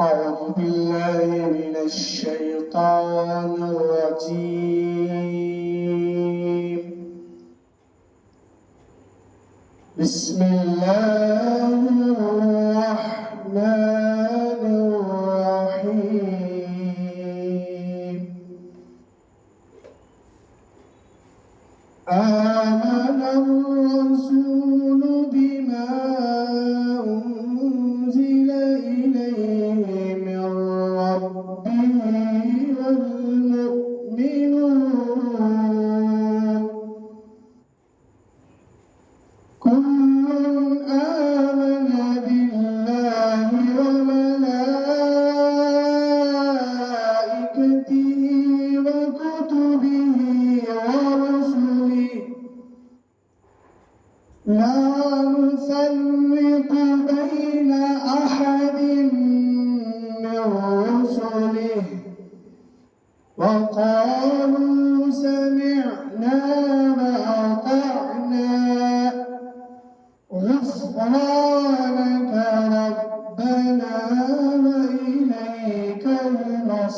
أعوذ بالله من الشيطان الرجيم. بسم الله الرحمن الرحيم. آمن الرسول بما أنزل إليه من ربه والمؤمنون كل آمن بالله وملائكته وكتبه ورسله لا نفرق بين أحد من رسله وقالوا سمعنا وأطعنا غفرانك ربنا وإليك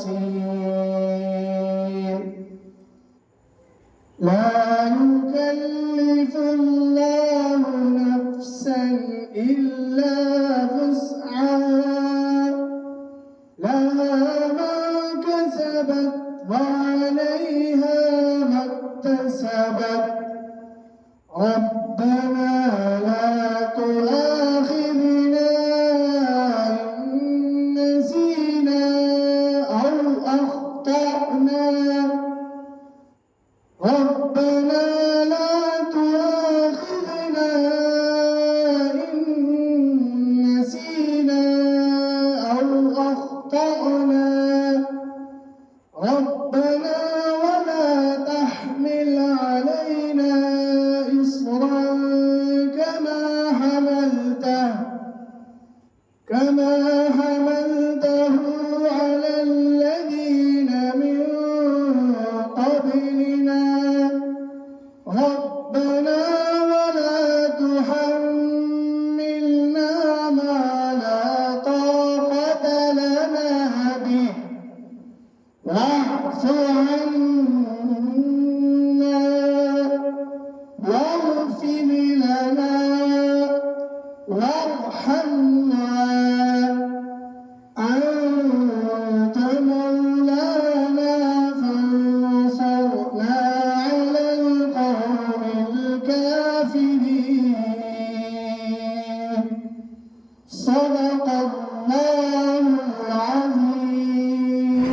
المصير. لا يكلف الله نفسا إلا وسعها لها ما كسبت وعليها ما اكتسبت ربنا لا تؤاخذنا إن نسينا أو أخطأنا ربنا لا تؤاخذنا إن نسينا أو أخطأنا ربنا ولا تحمل علينا إصرا كما حملته على الذين من قبلنا ربنا ولا تحملنا ما لا طاقة لنا به واعف عنا واغفر لنا وارحمنا أنت مولانا فانصرنا على القوم الكافرين. صدق الله العظيم.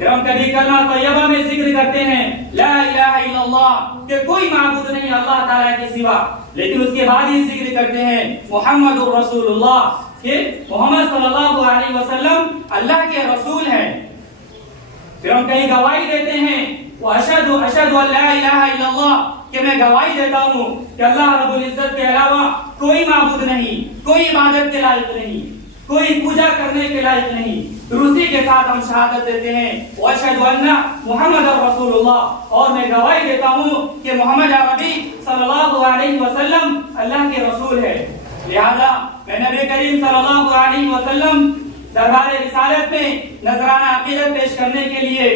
پھر ہم کبھی کلمہ طیبہ میں ذکر کرتے ہیں لا الہ الا اللہ کہ کوئی معبود نہیں اللہ تعالیٰ کے سوا، لیکن اس کے بعد ہی ذکر کرتے ہیں محمد رسول اللہ کہ محمد صلی اللہ علیہ وسلم اللہ کے رسول ہیں۔ پھر ہم کہیں گواہی دیتے ہیں واشہد اشہد ان لا الہ الا اللہ کہ میں گواہی دیتا ہوں کہ اللہ رب العزت کے علاوہ کوئی معبود نہیں، کوئی عبادت کے لائق نہیں، کوئی پوجا کرنے کے لائق نہیں۔ پھر اسی کے ساتھ ہم شہادت دیتے ہیں واشہد ان محمد رسول اللہ، اور میں گواہی دیتا ہوں کہ محمد عربی صلی اللہ علیہ وسلم اللہ کے رسول ہے۔ لہذا میں نبی کریم صلی اللہ علیہ وسلم دربار رسالت میں نذرانہ عقیدت پیش کرنے کے لیے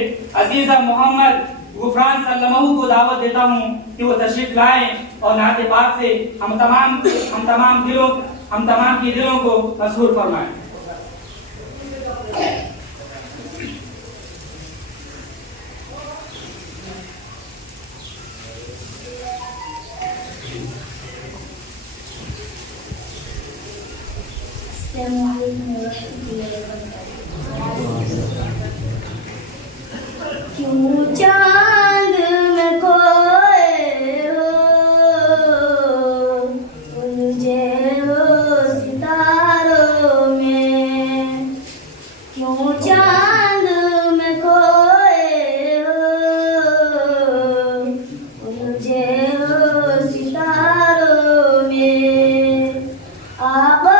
عزیزہ محمد غفران سلمہ کو دعوت دیتا ہوں کہ وہ تشریف لائیں اور نعت پاک سے ہم تمام کی دلوں کو مسحور فرمائیں۔ السلام علیکم ورحمۃ اللہ وبرکاتہ۔ کیوں چاند میں کھوئے ہو الجھے ہو ستاروں میں، کیوں چاند میں کھوئے ہو الجھے ہو ستاروں میں، آقا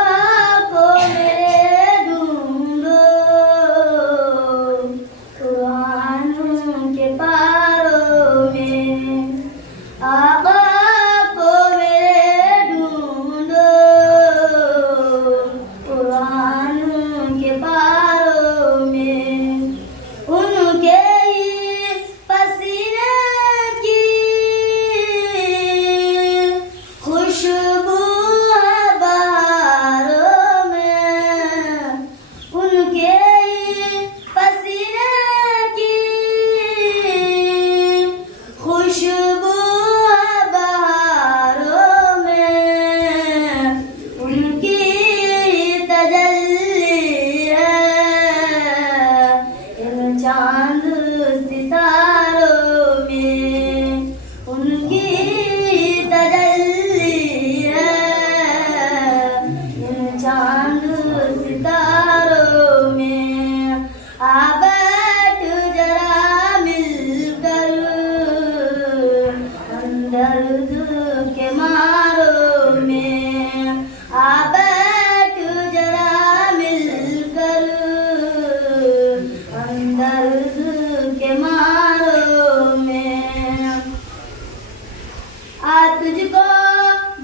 تجھ کو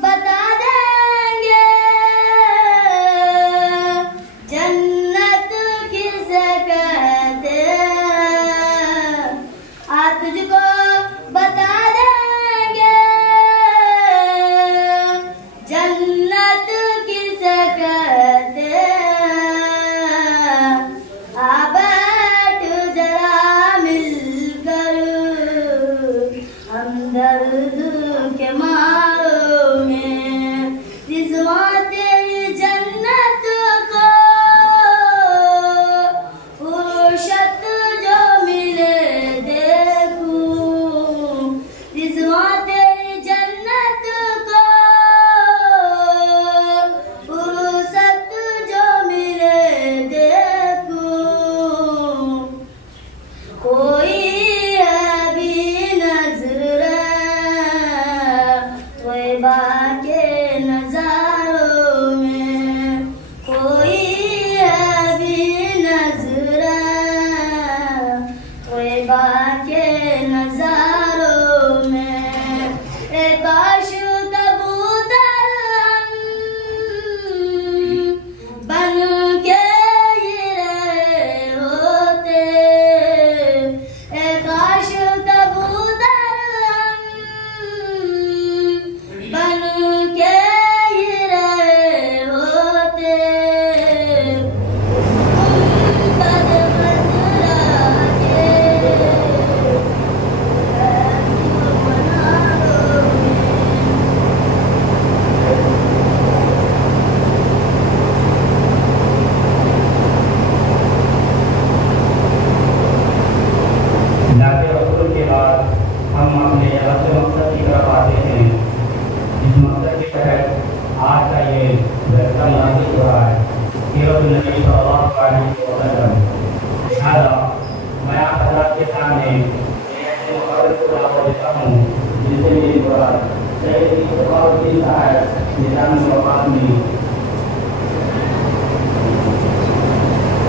بتا دیں گے جنت کسے کہتے ہیں، تجھ کو بتا دیں گے جنت کسے کہتے ہیں، بیٹھ ذرا مل کر ہمدرد کے ماروں میں، رضوان تیری جنت کو فرصت جو ملے دیکھوں، رضوان تیری جنت کو فرصت جو ملے دیکھوں، کوئی ہے بھی نظر طیبہ کے نظاروں میں، کوئی ہے بھی نظر طیبہ کے نظاروں میں، اے کاش کبوتر ہم بن کے ہی رہے ہوتے، اے کاش کبوتر ہم بن Jadi kalau kita sedang melepaskan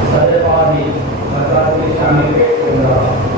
saya pahami masalah kami berdoa.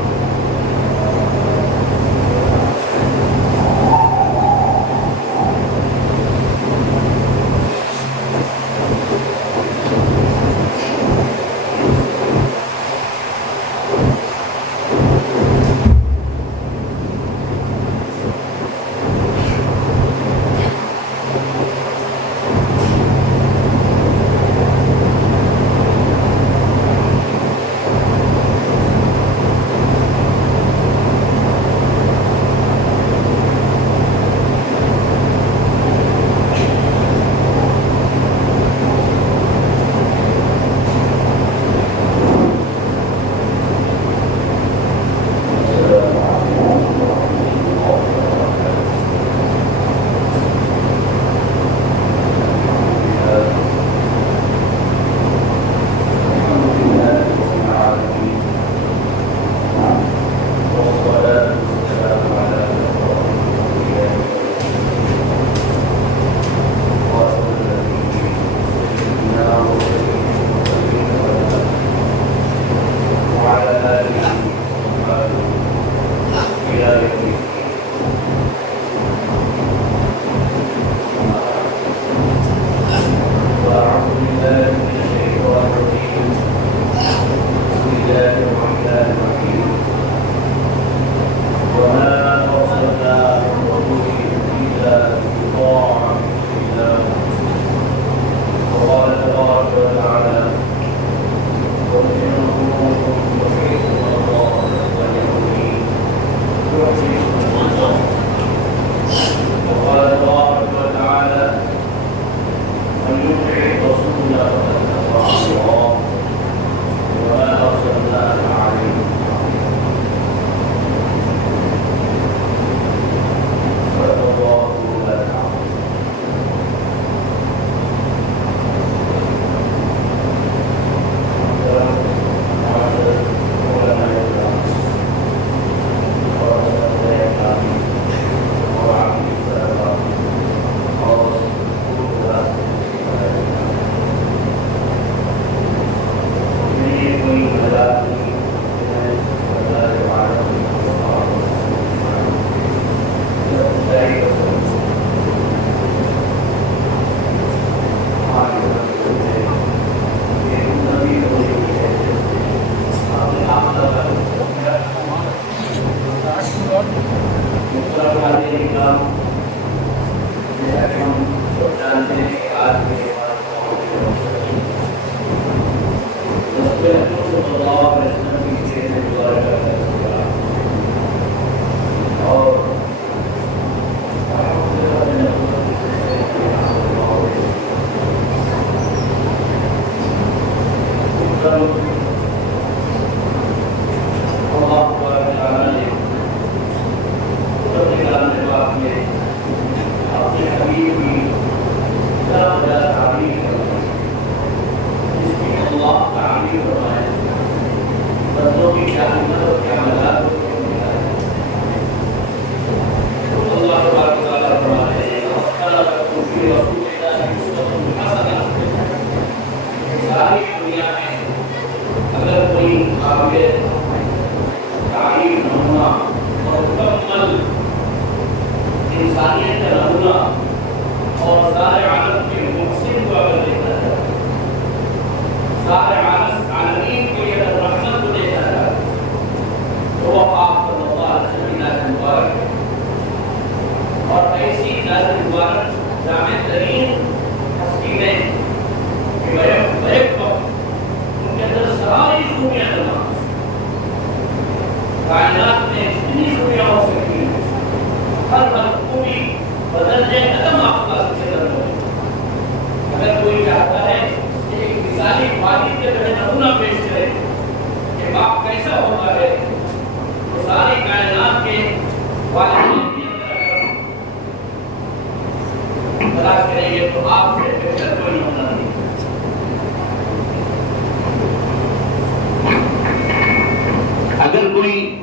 اگر کوئی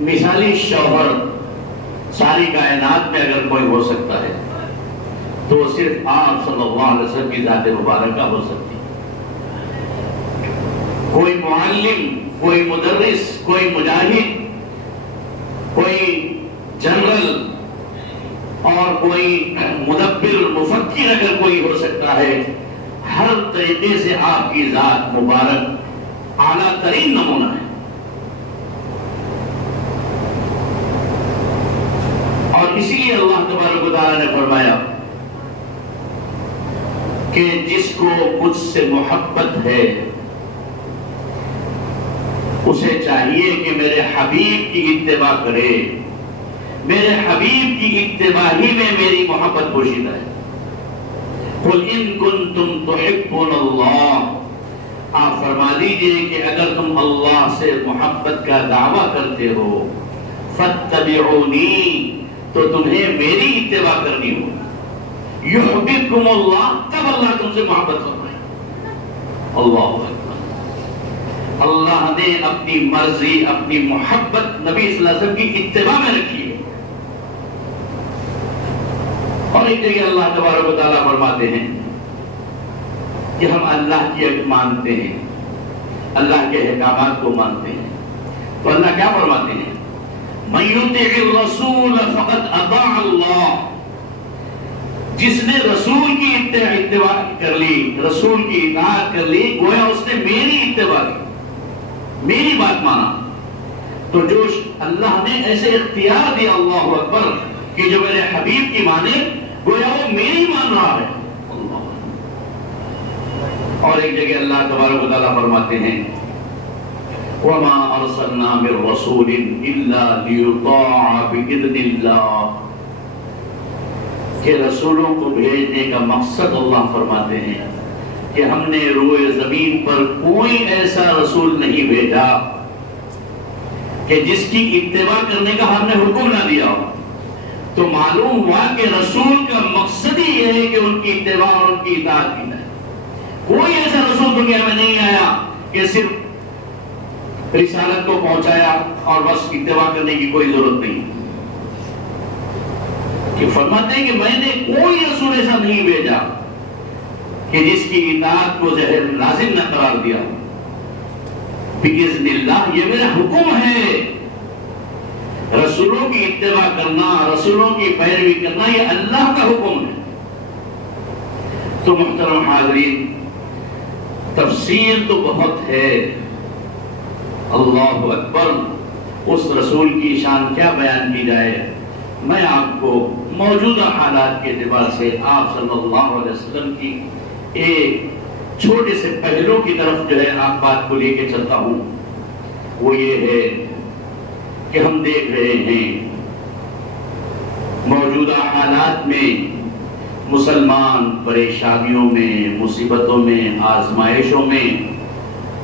مثالی شوہر ساری کائنات میں اگر کوئی ہو سکتا ہے تو وہ صرف آپ صلی اللہ علیہ وسلم کی ذات مبارکہ ہو سکتی ہے۔ کوئی معلم، کوئی مدرس، کوئی مجاہد، کوئی جنرل اور کوئی مدبر مفکر اگر کوئی ہو سکتا ہے، ہر طریقے سے آپ کی ذات مبارک اعلیٰ ترین نمونہ ہے۔ اور اسی لیے اللہ تبارک و تعالیٰ نے فرمایا کہ جس کو مجھ سے محبت ہے اسے چاہیے کہ میرے حبیب کی اتباع کرے، میرے حبیب کی اتباع ہی میں میری محبت پوشیدہ ہے۔ قُلْ إِن كُنتُمْ تُحِبُّونَ اللَّهَ، آپ فرما دیجئے کہ اگر تم اللہ سے محبت کا دعویٰ کرتے ہو، فَاتَّبِعُونِي، تو تمہیں میری اتباع کرنی ہو۔ یحببکم اللہ، تب اللہ تم سے محبت فرمائے۔ اللہ اکبر۔ اللہ نے اپنی مرضی، اپنی محبت نبی صلی اللہ علیہ وسلم کی اتباع میں رکھی ہے۔ اور ایک جگہ اللہ تبارک و تعالیٰ فرماتے ہیں کہ ہم اللہ کی مانتے ہیں، اللہ کے احکامات کو مانتے ہیں، تو اللہ کیا فرماتے ہیں؟ مَن يُطِعِ الرَّسُولَ فَقَدْ أَطَاعَ اللَّهَ، جس نے رسول کی اتباع کر لی، رسول کی اطاعت کر لی، گویا اس نے میری اتباع کی، میری بات مانا۔ تو جو اللہ نے ایسے اختیار دیا، اللہ اکبر، کہ جو میرے حبیب کی مانے، گویا وہ میری مان رہا ہے۔ اور ایک جگہ اللہ تبارک و تعالیٰ فرماتے ہیں وَمَا أَرْسَلْنَا مِن رَّسُولٍ إِلَّا لِيُطَاعَ بِإِذْنِ اللَّهِ، کہ رسولوں کو بھیجنے کا مقصد اللہ فرماتے ہیں کہ ہم نے روئے زمین پر کوئی ایسا رسول نہیں بھیجا کہ جس کی اتباع کرنے کا ہم نے حکم نہ دیا ہو۔ تو معلوم ہوا کہ رسول کا مقصد ہی یہ ہے کہ ان کی اتباع اور ان کی اطاعت کی جائے۔ کوئی ایسا رسول دنیا میں نہیں آیا کہ صرف رسالت کو پہنچایا اور بس اتباع کرنے کی کوئی ضرورت نہیں۔ کہ فرماتے ہیں کہ میں نے کوئی رسول ایسا نہیں بھیجا کہ جس کی اطاعت کو لازم نہ قرار دیا۔ بِإِذْنِ اللَّهِ، یہ میرا حکم ہے۔ رسولوں کی اتباع کرنا، رسولوں کی پیروی کرنا، یہ اللہ کا حکم ہے۔ تو محترم حاضرین، تفصیل تو بہت ہے، اللہ اکبر، اس رسول کی شان کیا بیان کی جائے۔ میں آپ کو موجودہ حالات کے اعتبار سے آپ صلی اللہ علیہ وسلم کی ایک چھوٹے سے پہلو کی طرف جو ہے آپ بات کو لے کے چلتا ہوں۔ وہ یہ ہے کہ ہم دیکھ رہے ہیں موجودہ حالات میں مسلمان پریشانیوں میں، مصیبتوں میں، آزمائشوں میں،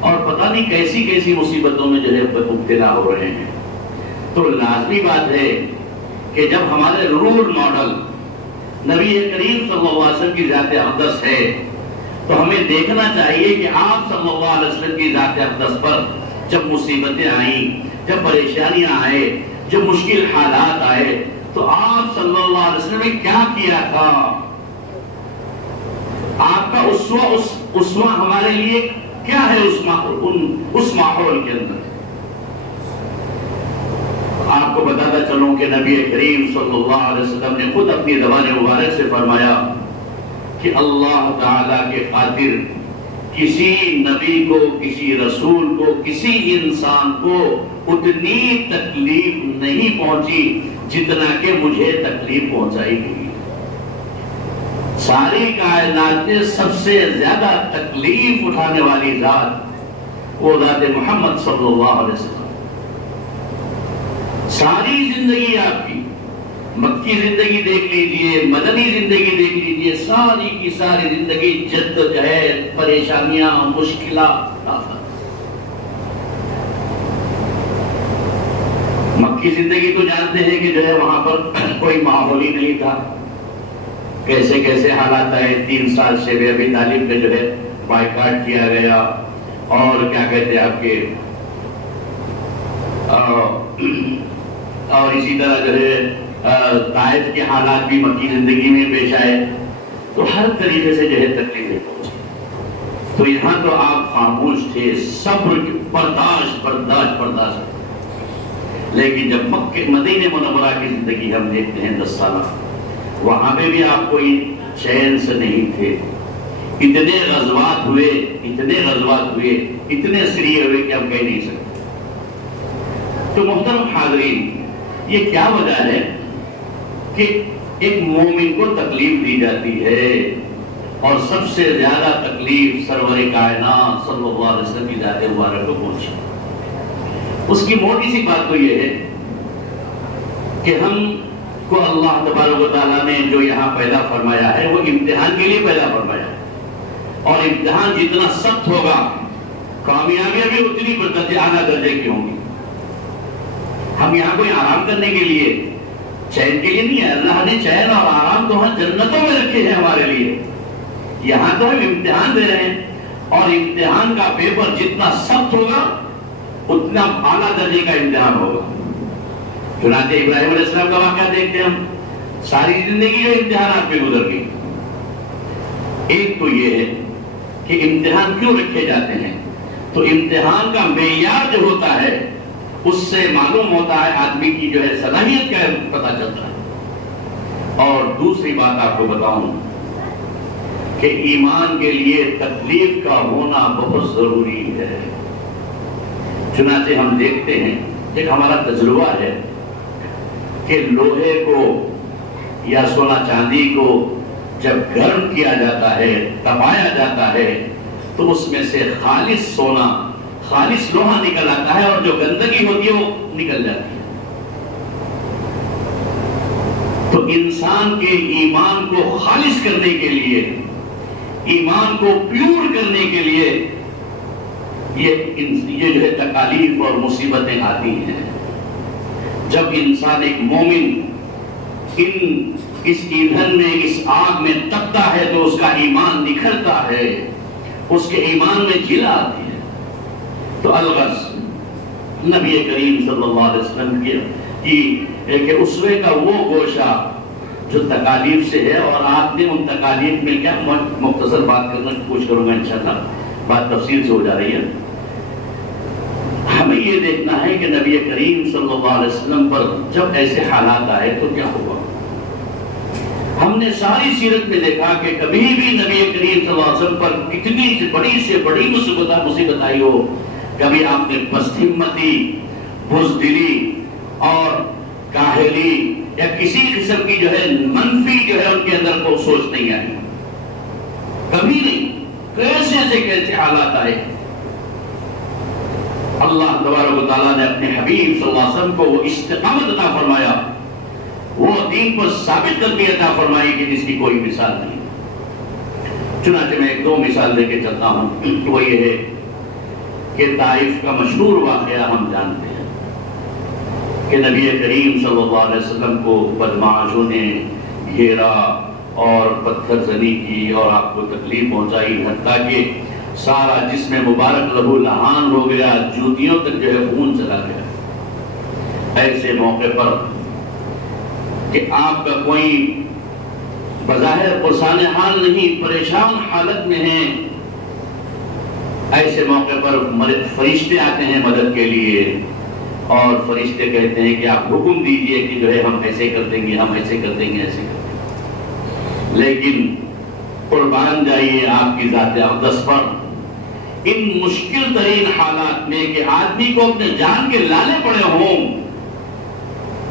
اور پتہ نہیں کیسی کیسی مصیبتوں میں جو ہے مبتلا ہو رہے ہیں۔ تو لازمی بات ہے کہ جب ہمارے رول ماڈل نبی کریم صلی اللہ علیہ وسلم کی ذات اقدس ہے تو ہمیں دیکھنا چاہیے کہ آپ صلی اللہ علیہ وسلم کی ذات اقدس پر جب مصیبتیں آئیں، جب پریشانیاں آئے، جب مشکل حالات آئے، تو آپ صلی اللہ علیہ وسلم نے کیا کیا تھا؟ آپ کا اسوہ ہمارے لیے کیا ہے اس ماحول کے اندر؟ آپ کو بتاتا چلوں کہ نبی کریم صلی اللہ علیہ وسلم نے خود اپنی زبان مبارک سے فرمایا کہ اللہ تعالیٰ کے خاطر کسی نبی کو، کسی رسول کو، کسی انسان کو اتنی تکلیف نہیں پہنچی جتنا کہ مجھے تکلیف پہنچائی گئی۔ ساری کائنات میں سب سے زیادہ تکلیف اٹھانے والی ذات وہ ذات محمد صلی اللہ علیہ وسلم۔ ساری زندگی آپ کی، مکی زندگی دیکھ لیجئے، مدنی زندگی دیکھ لیجئے، ساری کی ساری زندگی جدوجہد، پریشانیاں، مشکلات۔ مکی زندگی تو جانتے ہیں کہ جو ہے وہاں پر کوئی ماحول ہی نہیں تھا، کیسے کیسے حالات آئے۔ 3 سال شیب ابی طالب میں جو ہے بائیکاٹ کیا گیا، اور کیا کہتے ہیں آپ کے اور اسی طرح جو ہے طائف کے حالات بھی مکی زندگی میں پیش آئے، تو ہر طریقے سے جو ہے تکلیفیں پہنچی. تو یہاں تو آپ خاموش تھے، صبر برداشت. لیکن جب مدینہ منورہ کی زندگی ہم دیکھتے ہیں 10 سالہ، وہاں پہ بھی آپ کوئی چین سے نہیں تھے. اتنے غزوات ہوئے، اتنے سریے ہوئے کہ ہم کہہ نہیں سکتے. تو محترم حاضرین، یہ کیا وجہ ہے کہ ایک مومن کو تکلیف دی جاتی ہے، اور سب سے زیادہ تکلیف سرور کائنات صلی اللہ علیہ وسلم کی ذات مبارک کو پہنچی؟ اس کی موٹی سی بات تو یہ ہے کہ ہم کو اللہ تبارک و تعالیٰ نے جو یہاں پیدا فرمایا ہے وہ امتحان کے لیے پیدا فرمایا ہے، اور امتحان جتنا سخت ہوگا کامیابیاں بھی اتنی اعلیٰ درجے کی ہوں گی. ہم یہاں کوئی آرام کرنے کے لیے، چین کے لیے نہیں ہے. اللہ نے چین اور آرام تو ہم جنتوں میں رکھے ہیں ہمارے لیے. یہاں تو ہم امتحان دے رہے ہیں، اور امتحان کا پیپر جتنا سخت ہوگا اتنا اعلیٰ درجے کا امتحان ہوگا. چنانچہ ابراہیم علیہ السلام کا واقعہ دیکھتے ہیں ہم، ساری زندگی جو امتحانات میں گزر گئی. ایک تو یہ ہے کہ امتحان کیوں رکھے جاتے ہیں، تو امتحان کا معیار جو ہوتا ہے اس سے معلوم ہوتا ہے آدمی کی جو ہے صلاحیت کا پتہ چلتا ہے. اور دوسری بات آپ کو بتاؤں کہ ایمان کے لیے تکلیف کا ہونا بہت ضروری ہے. چنانچہ ہم دیکھتے ہیں، ایک ہمارا تجربہ ہے کہ لوہے کو یا سونا چاندی کو جب گرم کیا جاتا ہے، تپایا جاتا ہے، تو اس میں سے خالص سونا، خالص لوہا نکل آتا ہے، اور جو گندگی ہوتی ہے وہ نکل جاتی ہے. تو انسان کے ایمان کو خالص کرنے کے لیے، ایمان کو پیور کرنے کے لیے یہ جو ہے تکالیف اور مصیبتیں آتی ہیں. جب انسان ایک مومن اس ایندھن میں، اس آگ میں تپتا ہے تو اس کا ایمان نکھرتا ہے، اس کے ایمان میں جلا آتی ہے. تو الغرض نبی کریم صلی اللہ علیہ وسلم کی اسوے کا وہ گوشہ جو تکالیف سے ہے، اور آپ نے ان تکالیف میں کیا، مختصر بات کرنا کوشش کروں گا انشاءاللہ، بات تفصیل سے ہو جا رہی ہے. ہمیں یہ دیکھنا ہے کہ نبی کریم صلی اللہ علیہ وسلم پر جب ایسے حالات آئے تو کیا ہوا. ہم نے ساری سیرت میں دیکھا کہ کبھی بھی نبی کریم صلی اللہ علیہ وسلم پر کتنی بڑی سے بڑی مصیبت آئی ہو، کبھی آپ نے پست ہمتی، بزدلی اور کاہلی یا کسی قسم کی جو ہے منفی جو ہے ان کے اندر کو سوچ نہیں آئی، کبھی نہیں. کیسے سے کیسے حالات آئے. اللہ تبارک و تعالیٰ نے اپنے حبیب صلی اللہ علیہ وسلم کو وہ استقامت عطا فرمایا، وہ دین پر ثابت قدمی عطا فرمائی کہ جس کی کوئی مثال نہیں. چنانچہ میں ایک دو مثال دے کے چلتا ہوں. وہ یہ ہے کہ طائف کا مشہور واقعہ ہم جانتے ہیں کہ نبی کریم صلی اللہ علیہ وسلم کو بدمعاشوں نے گھیرا اور پتھر زنی کی اور آپ کو تکلیف پہنچائی، حتیٰ کہ سارا جسم مبارک لہو لہان ہو گیا، جوتیوں تک جو ہے خون چلا گیا. ایسے موقع پر کہ آپ کا کوئی بظاہر پرسان حال نہیں، پریشان حالت میں ہیں، ایسے موقع پر فرشتے آتے ہیں مدد کے لیے، اور فرشتے کہتے ہیں کہ آپ حکم دیجئے کہ جو ہے ہم ایسے کر دیں گے، ہم ایسے کر دیں گے، ایسے کر دیں گے. لیکن قربان جائیے آپ کی ذات اقدس پر ان مشکل ترین حالات میں کہ آدمی کو اپنے جان کے لالے پڑے ہوں،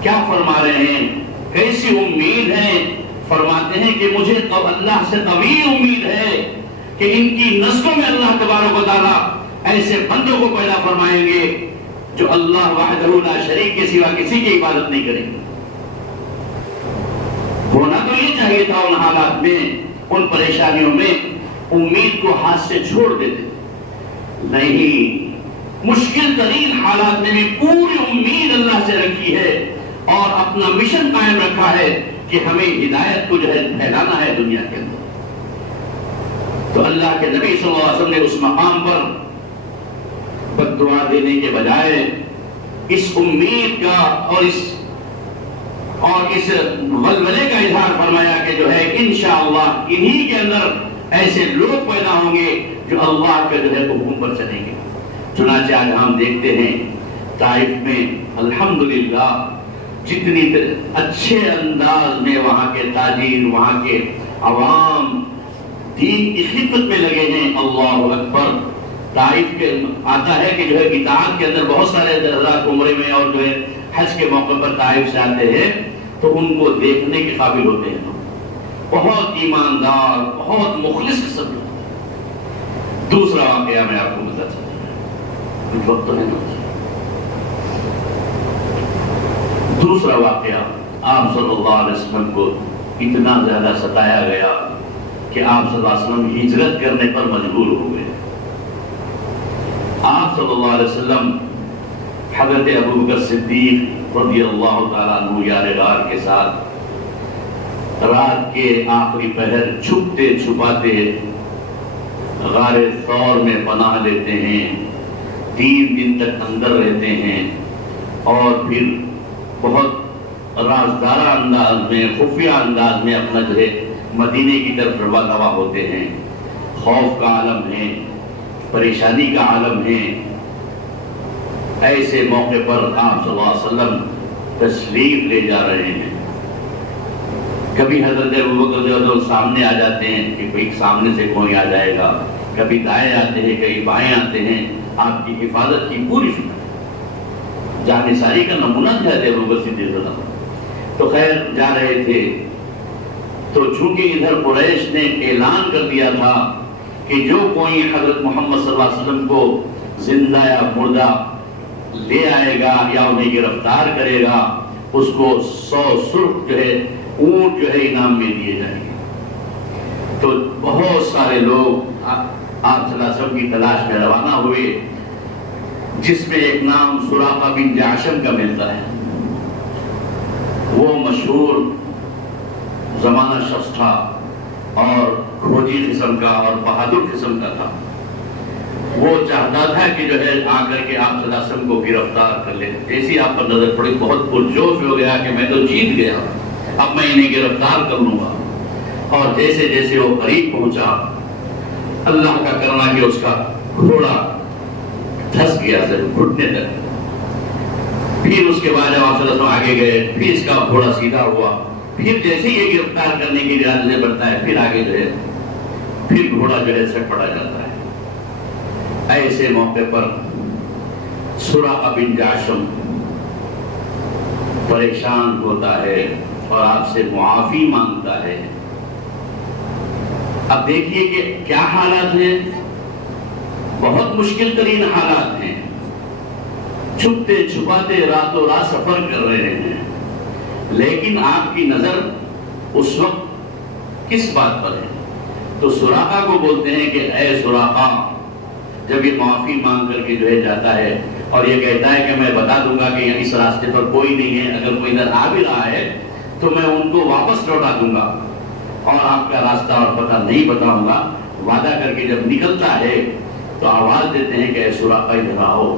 کیا فرما رہے ہیں، کیسی امید ہے. فرماتے ہیں کہ مجھے تو اللہ سے قوی امید ہے کہ ان کی نسلوں میں اللہ تبارک و تعالیٰ ایسے بندوں کو پیدا فرمائیں گے جو اللہ وحدہ لا شریک کے سوا کسی کی عبادت نہیں کریں گے. ہونا تو یہ چاہیے تھا ان حالات میں، ان پریشانیوں میں امید کو ہاتھ سے چھوڑ دیتے. نہیں، مشکل ترین حالات میں بھی پوری امید اللہ سے رکھی ہے اور اپنا مشن قائم رکھا ہے کہ ہمیں ہدایت کو جو ہے پھیلانا ہے دنیا کے اندر. تو اللہ کے نبی صلی اللہ علیہ وسلم نے اس مقام پر بد دعا دینے کے بجائے اس امید کا اور اس ولولے کا اظہار فرمایا کہ جو ہے انشاءاللہ انہی کے اندر ایسے لوگ پیدا ہوں گے جو اللہ کے جو ہے حکم پر چلیں گے۔ چنانچہ آج ہم دیکھتے ہیں طائف میں الحمدللہ جتنی اچھے انداز میں وہاں کے تاجر، وہاں کے عوام دین کی خدمت میں لگے ہیں۔ اللہ اکبر۔ طائف کے آتا ہے کہ جو ہے کتاب کے اندر بہت سارے حضرات عمرے میں اور جو ہے حج کے موقع پر طائف سے آتے ہیں تو ان کو دیکھنے کے قابل ہوتے ہیں، بہت ایماندار، بہت مخلص قسم کے۔ دوسرا واقعہ میں آپ کو بتا چاہتا ہوں، کچھ وقت تو ہے نا۔ دوسرا واقعہ، آپ صلی اللہ علیہ وسلم کو اتنا زیادہ ستایا گیا کہ آپ صلی اللہ علیہ وسلم ہجرت کرنے پر مجبور ہو گئے۔ آپ صلی اللہ علیہ وسلم حضرت ابوبکر صدیق رضی اللہ تعالیٰ عنہ یار غار کے ساتھ رات کے آخری پہر چھپتے چھپاتے غار ثور میں پناہ لیتے ہیں، 3 دن تک اندر رہتے ہیں اور پھر بہت رازدارہ انداز میں، خفیہ انداز میں اپنا جو ہے مدینے کی طرف رواں ہوتے ہیں۔ خوف کا عالم ہے، پریشانی کا عالم ہے۔ ایسے موقع پر آپ صلی اللہ علیہ وسلم تشریف لے جا رہے ہیں۔ کبھی حضرت ابوبکر رضی اللہ عنہ سامنے آ جاتے ہیں کہ کوئی سامنے سے کوئی آ جائے گا، کبھی دائیں آتے ہیں، کبھی بائیں آتے ہیں، آپ کی حفاظت کی پوری فکر، جانثاری کا نمونہ تھا ابوبکر صدیق رضی اللہ عنہ۔ تو خیر جا رہے تھے تو چونکہ ادھر قریش نے اعلان کر دیا تھا کہ جو کوئی حضرت محمد صلی اللہ علیہ وسلم کو زندہ یا مردہ لے آئے گا یا انہیں گرفتار کرے گا اس کو 100 سرخ جو ہے اونٹ جو ہے انعام میں دیے جائیں گے۔ تو بہت سارے لوگ آپ صلی اللہ علیہ وسلم کی تلاش میں روانہ ہوئے، جس میں ایک نام سراقہ بن جعشم کا ملتا ہے۔ وہ مشہور زمانہ شخص تھا اور کھوجی قسم کا اور بہادر قسم کا تھا۔ وہ چاہتا تھا کہ جو ہے آ کر کے آپ صلی اللہ علیہ وسلم کو گرفتار کر لے۔ ایسی آپ پر نظر پڑی، بہت پرجوش ہو گیا کہ میں تو جیت گیا، اب میں انہیں گرفتار کر لوں گا۔ اور جیسے جیسے وہ قریب پہنچا، اللہ کا کرنا کہ اس کا گھوڑا دھس گیا گھٹنے تک۔ پھر اس کے بعد جب آپ صلی اللہ علیہ وسلم آگے گئے، پھر اس کا گھوڑا سیدھا ہوا، پھر جیسے یہ گرفتار کرنے کی ارادے بڑھتا ہے، پھر آگے جو ہے پھر گھوڑا جو ہے سٹ پڑا جاتا ہے۔ ایسے موقع پر سراقہ بن جعشم پریشان ہوتا ہے اور آپ سے معافی مانگتا ہے۔ اب دیکھیے کہ کیا حالات ہیں، بہت مشکل ترین حالات ہیں، چھپتے چھپاتے راتوں رات سفر کر رہے ہیں، لیکن آپ کی نظر اس وقت کس بات پر ہے؟ تو سراقہ کو بولتے ہیں کہ اے سراقہ، جب یہ معافی مانگ کر کے جو ہے جاتا ہے اور یہ کہتا ہے کہ میں بتا دوں گا کہ اس راستے پر کوئی نہیں ہے، اگر کوئی ادھر آ بھی رہا ہے تو میں ان کو واپس لوٹا دوں گا اور آپ کا راستہ اور پتہ نہیں بتاؤں گا۔ وعدہ کر کے جب نکلتا ہے تو آواز دیتے ہیں کہ اے سراقہ ادھر آؤ۔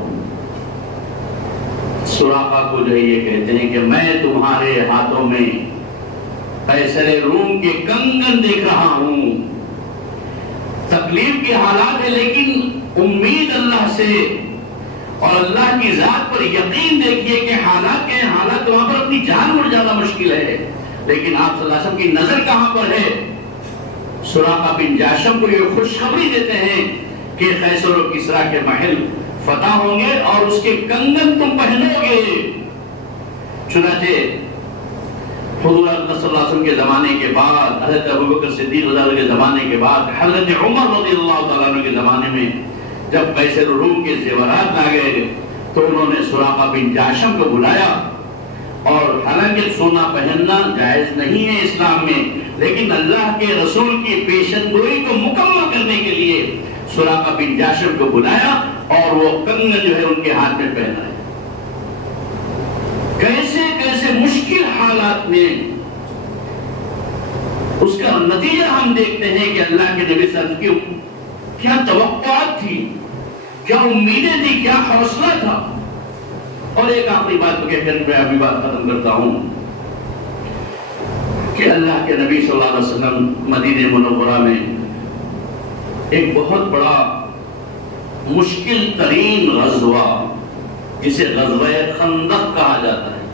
سراقہ کو جو ہے یہ کہتے ہیں کہ میں تمہارے ہاتھوں میں قیصر روم کے کنگن دیکھ رہا ہوں، تکلیف کے حالات ہے لیکن امید اللہ سے اور اللہ کی ذات پر یقین دیکھیے کہ حالات کے حالات وہاں پر اپنی جان اڑ جانا مشکل ہے، لیکن آپ صلی اللہ علیہ وسلم کی نظر کہاں پر ہے؟ سراقہ بن جعشم کو یہ خوشخبری دیتے ہیں کہ قیصر و کسریٰ کے محل فتح ہوں گے اور اس کے کنگن تم پہنو گے۔ چنانچہ حضور صلی اللہ علیہ وسلم کے زمانے کے بعد، حضرت ابوبکر صدیق رضی اللہ عنہ کے زمانے کے بعد، حضرت عمر رضی اللہ تعالیٰ عنہ کے زمانے میں جب قیصر روم کے زیورات آ گئے تو انہوں نے سراقہ بن جعشم کو بلایا، اور حالانکہ سونا پہننا جائز نہیں ہے اسلام میں، لیکن اللہ کے رسول کی پیشن گوئی کو مکمل کرنے کے لیے سراقہ بن جعشم کو بلایا اور وہ کنگن جو ہے ان کے ہاتھ میں پہنائے۔ کیسے کیسے مشکل حالات میں اس کا نتیجہ ہم دیکھتے ہیں کہ اللہ کے نبی صلی اللہ علیہ وسلم کی کیا توقعات تھی، کیا امیدیں تھی، کیا حوصلہ تھا۔ اور ایک آخری بات کو کہہ کر میں اپنی بات ختم کرتا ہوں کہ اللہ کے نبی صلی اللہ علیہ وسلم مدینہ منورہ میں ایک بہت بڑا مشکل ترین غزوہ جسے غزوہ خندق کہا جاتا ہے،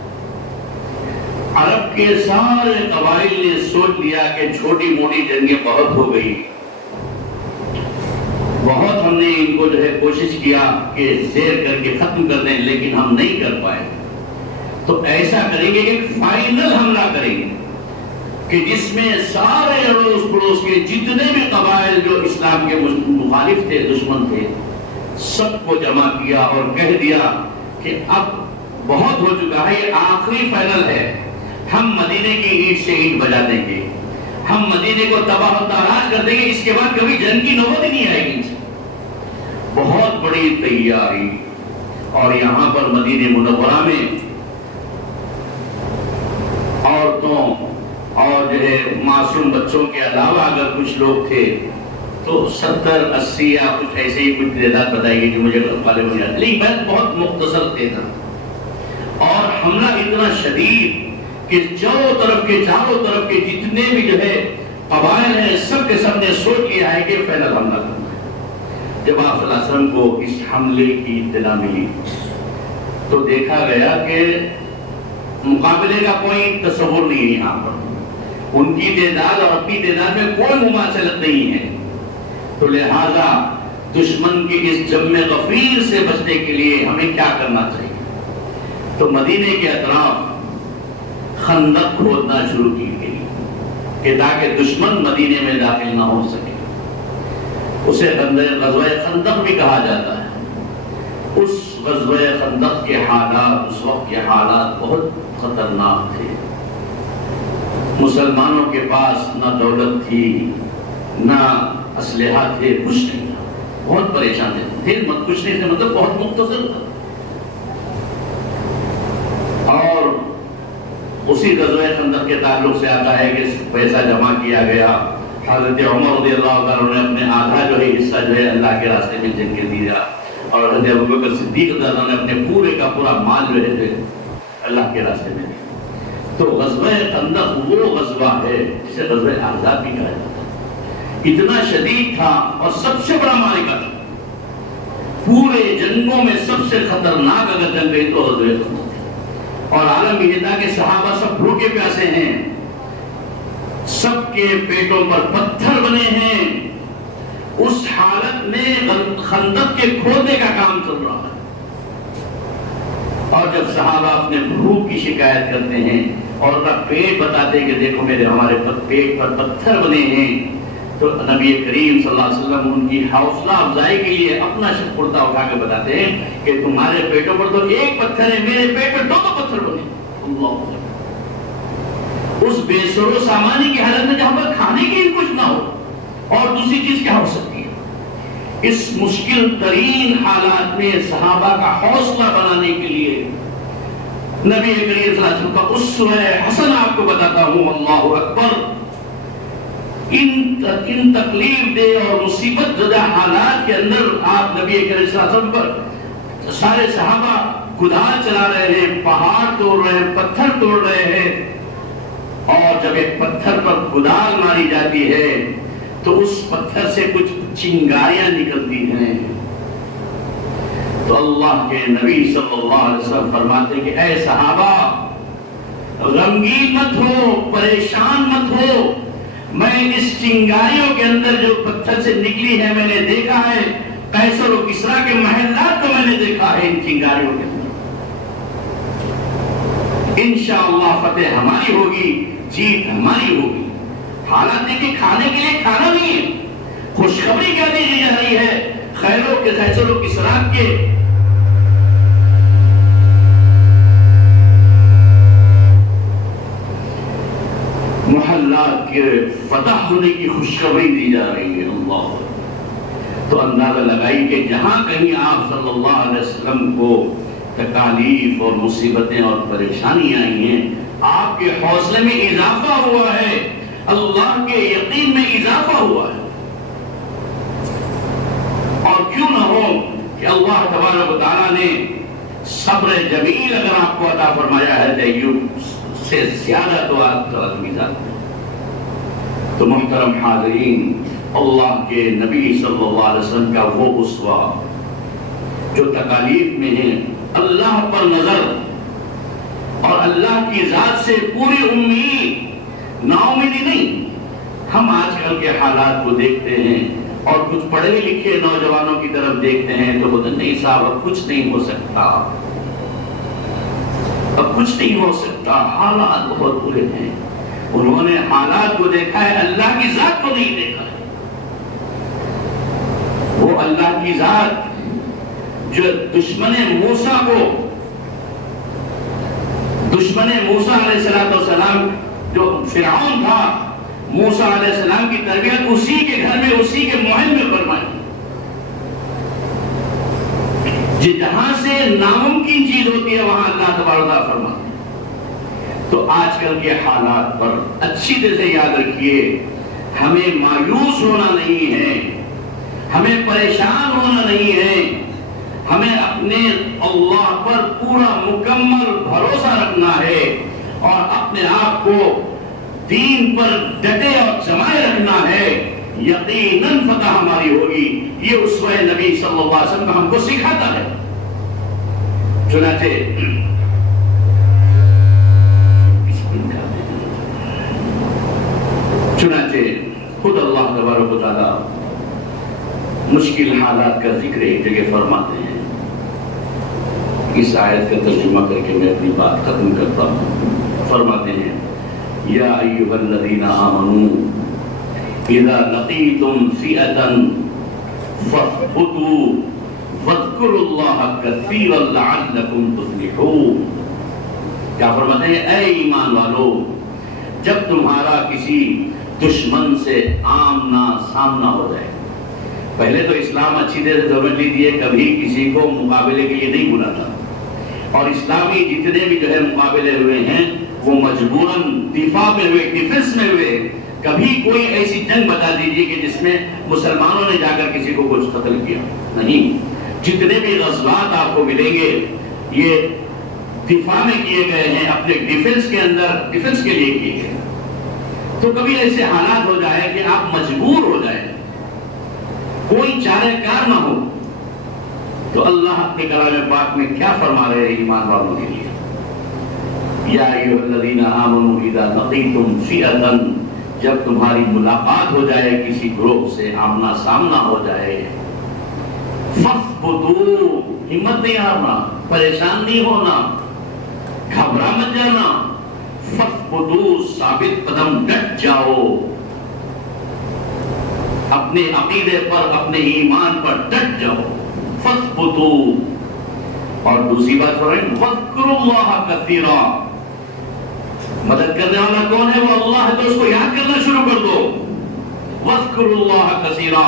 عرب کے سارے قبائل نے سوچ لیا کہ چھوٹی موٹی جنگیں بہت ہو گئی، بہت ہم نے ان کو کوشش کیا کہ زیر کر کے ختم کر دیں، لیکن ہم نہیں کر پائے، تو ایسا کریں گے کہ فائنل حملہ کریں گے کہ جس میں سارے اڑوس پڑوس کے جتنے بھی قبائل جو اسلام کے مخالف تھے، دشمن تھے، سب کو جمع کیا اور کہہ دیا کہ اب بہت ہو چکا ہے، یہ آخری فائنل ہے، ہم مدینے کی اینٹ سے اینٹ بجا دیں گے، ہم مدینے کو تباہ و تاراج کر دیں گے، اس کے بعد کبھی جنگ کی نوبت ہی نہیں آئے گی۔ بہت بڑی تیاری، اور یہاں پر مدینہ منورہ میں عورتوں اور جو ہے معصوم بچوں کے علاوہ اگر کچھ لوگ تھے تو 70-80 یا کچھ ایسے ہی کچھ تعداد بتائی گئی جو مجھے غالب ہو جاتا، لیکن بہت مختصر تھا، اور حملہ اتنا شدید کہ چاروں طرف کے جتنے بھی جو ہے قبائل ہیں، سب کے سب نے سوچ لیا ہے کہ فائنل حملہ کرنا ہے۔ جب آپ صلی اللہ علیہ وسلم کو اس حملے کی اطلاع ملی تو دیکھا گیا کہ مقابلے کا کوئی تصور نہیں ہے، یہاں پر ان کی تعداد اور اپنی تعداد میں کوئی مماثلت نہیں ہے، تو لہذا دشمن کے اس جم غفیر سے بچنے کے لیے ہمیں کیا کرنا چاہیے؟ تو مدینے کے اطراف خندق کھودنا شروع کی گئی کہ تاکہ دشمن مدینے میں داخل نہ ہو سکے، اسے غزوہ خندق بھی کہا جاتا ہے۔ اس غزوہ خندق کے حالات، اس وقت کے حالات بہت خطرناک تھے، مسلمانوں کے پاس نہ دولت تھی نہ اسلحہ تھے، کچھ نہیں تھا، بہت پریشان تھے، کچھ نہیں تھے مطلب بہت مختصر تھا۔ اور اسی غزوہ خندق کے تعلق سے آتا ہے کہ پیسہ جمع کیا گیا، حضرت عمر رضی اللہ عنہ نے اپنے آدھا جو ہے حصہ جو ہے اللہ کے راستے میں جن کے دیا، اور حضرت ابوبکر صدیق رضی اللہ عنہ نے اپنے پورے کا پورا مال جو ہے اللہ کے راستے میں دیا۔ تو غزوہ خندق وہ غزوہ ہے جسے غزوہ احزاب بھی کہا جاتا ہے، اتنا شدید تھا اور سب سے بڑا معرکہ تھا، پورے جنگوں میں سب سے خطرناک اگر جنگ گئی تو غزوہ خندق، اور عالم یہ تھا کہ صحابہ سب بھوکے پیاسے ہیں، سب کے پیٹوں پر پتھر بنے ہیں، اس حالت میں خندق کے کھودنے کا کام چل رہا ہے، اور جب صحابہ اپنے بھوک کی شکایت کرتے ہیں اور اپنا پیٹ بتاتے ہیں کہ دیکھو ہمارے پیٹ پر پتھر بنے ہیں، تو نبی کریم صلی اللہ علیہ وسلم ان کی حوصلہ افزائی کے لیے اپنا شک کرتا اٹھا کے بتاتے ہیں کہ تمہارے پیٹوں پر تو ایک پتھر ہے، میرے پیٹ پر 2 پتھر بنے۔ اللہ، اس بے سر و سامانی کی حالت میں جہاں پر کھانے کے لیے کچھ نہ ہو اور دوسری چیز کیا ہو سکتی ہے؟ اس مشکل ترین حالات میں صحابہ کا حوصلہ بنانے کے لیے نبی کریم صلی اللہ علیہ وسلم کا اسوہ حسن آپ کو بتاتا ہوں، اللہ اکبر، ان تکلیف دہ اور مصیبت زدہ حالات کے اندر آپ نبی کریم صلی اللہ علیہ وسلم پر سارے صحابہ کدال چلا رہے ہیں، پہاڑ توڑ رہے ہیں، پتھر توڑ رہے ہیں، اور جب ایک پتھر پر کدال ماری جاتی ہے تو اس پتھر سے کچھ چنگاریاں نکلتی ہیں، تو اللہ کے نبی صلی اللہ علیہ وسلم فرماتے ہیں کہ اے صحابہ غمگین مت ہو، پریشان مت ہو، میں اس چنگاریوں کے اندر جو پتھر سے نکلی ہے میں نے دیکھا ہے، قیصر و کسریٰ کے محلات کو میں نے دیکھا ہے ان چنگاریوں کے اندر، انشاءاللہ فتح ہماری ہوگی، جیت ہماری ہوگی۔ حالات دیکھیں، کھانے کے لیے کھانا نہیں ہے، خوشخبری کیا دی جا رہی ہے؟ قیصر و کسریٰ کے محلات کے فتح ہونے کی خوشخبری دی جا رہی ہے۔ اللہ، تو اندازہ لگائی کہ جہاں کہیں آپ صلی اللہ علیہ وسلم کو تکالیف اور مصیبتیں اور پریشانی آئی ہیں، آپ کے حوصلے میں اضافہ ہوا ہے، اللہ کے یقین میں اضافہ ہوا ہے، اور کیوں نہ ہو کہ اللہ تبارک و تعالیٰ نے صبر جمیل اگر آپ کو عطا فرمایا ہے تو ایوب سے زیادہ تو آپ کا میزان تو محترم حاضرین، اللہ کے نبی صلی اللہ علیہ وسلم کا وہ اسوہ جو تکالیف میں ہے، اللہ پر نظر اور اللہ کی ذات سے پوری امید، نا امیدی نہیں۔ ہم آج کل کے حالات کو دیکھتے ہیں اور کچھ پڑھے لکھے نوجوانوں کی طرف دیکھتے ہیں تو بولتے نہیں صاحب اب کچھ نہیں ہو سکتا، اب کچھ نہیں ہو سکتا، حالات بہت برے ہیں۔ انہوں نے حالات کو دیکھا ہے، اللہ کی ذات کو نہیں دیکھا ہے۔ وہ اللہ کی ذات جو دشمن موسیٰ علیہ السلام جو فرعون تھا، موسیٰ علیہ السلام کی تربیت اسی کے گھر میں، اسی کے محل میں فرمائی، جہاں سے ناممکن چیز ہوتی ہے وہاں اللہ تبارک و تعالیٰ فرماتے ہیں۔ تو آج کل کے حالات پر اچھی طرح سے یاد رکھیے، ہمیں مایوس ہونا نہیں ہے، ہمیں پریشان ہونا نہیں ہے، ہمیں اپنے اللہ پر پورا مکمل بھروسہ رکھنا ہے اور اپنے آپ کو دین پر ڈٹے اور جمائے رکھنا ہے۔ یقیناً فتح ہماری ہوگی۔ یہ اسوہ نبی صلی اللہ علیہ وسلم ہم کو سکھاتا ہے۔ چنانچہ خود اللہ تبارک و تعالی مشکل حالات کا ذکر ایک جگہ فرماتے ہیں۔ اس آیت کا ترجمہ کر کے میں اپنی بات ختم کرتا ہوں۔ فرماتے ہیں یا ایھا الذین آمنوا اذا لقیتم فئۃ فاثبتوا واذکروا اللہ کثیرا لعلکم تفلحون۔ کیا فرماتے ہیں؟ اے ایمان والو، جب تمہارا کسی دشمن سے آمنا سامنا ہو جائے، پہلے تو اسلام اچھی طرح سے سمجھ لیجیے کبھی کسی کو مقابلے کے لیے نہیں بلاتا، اور اسلامی جتنے بھی جو ہے مقابلے ہوئے ہیں وہ مجبوراً دفاع میں ہوئے، ڈیفنس میں ہوئے۔ کبھی کوئی ایسی جنگ بتا دیجیے کہ جس میں مسلمانوں نے جا کر کسی کو کچھ قتل کیا؟ نہیں۔ جتنے بھی غزوات آپ کو ملیں گے یہ دفاع میں کیے گئے ہیں، اپنے ڈیفنس کے اندر، ڈیفنس کے لیے کیے گئے۔ تو کبھی ایسے حالات ہو جائے کہ آپ مجبور ہو جائیں، کوئی چارہ کار نہ ہو، تو اللہ اپنے کلام پاک میں کیا فرما رہے ہیں ایمان والوں کے لیے؟ یا ایھا الذین آمنوا اذا لقیتم فئۃ، جب تمہاری ملاقات ہو جائے کسی گروہ سے، آمنا سامنا ہو جائے، فاثبتوا، ہمت نہیں ہارنا، پریشان نہیں ہونا، گھبرا مت جانا، فاثبتوا، ثابت قدم ڈٹ جاؤ، اپنے عقیدے پر، اپنے ایمان پر ڈٹ جاؤ، فاثبتوا۔ اور دوسری بات فرمائیں واذکروا اللہ کثیرا، مدد کرنے والا کون ہے؟ وہ اللہ ہے، تو اس کو یاد کرنا شروع کر دو۔ واذکروا اللہ کثیرا،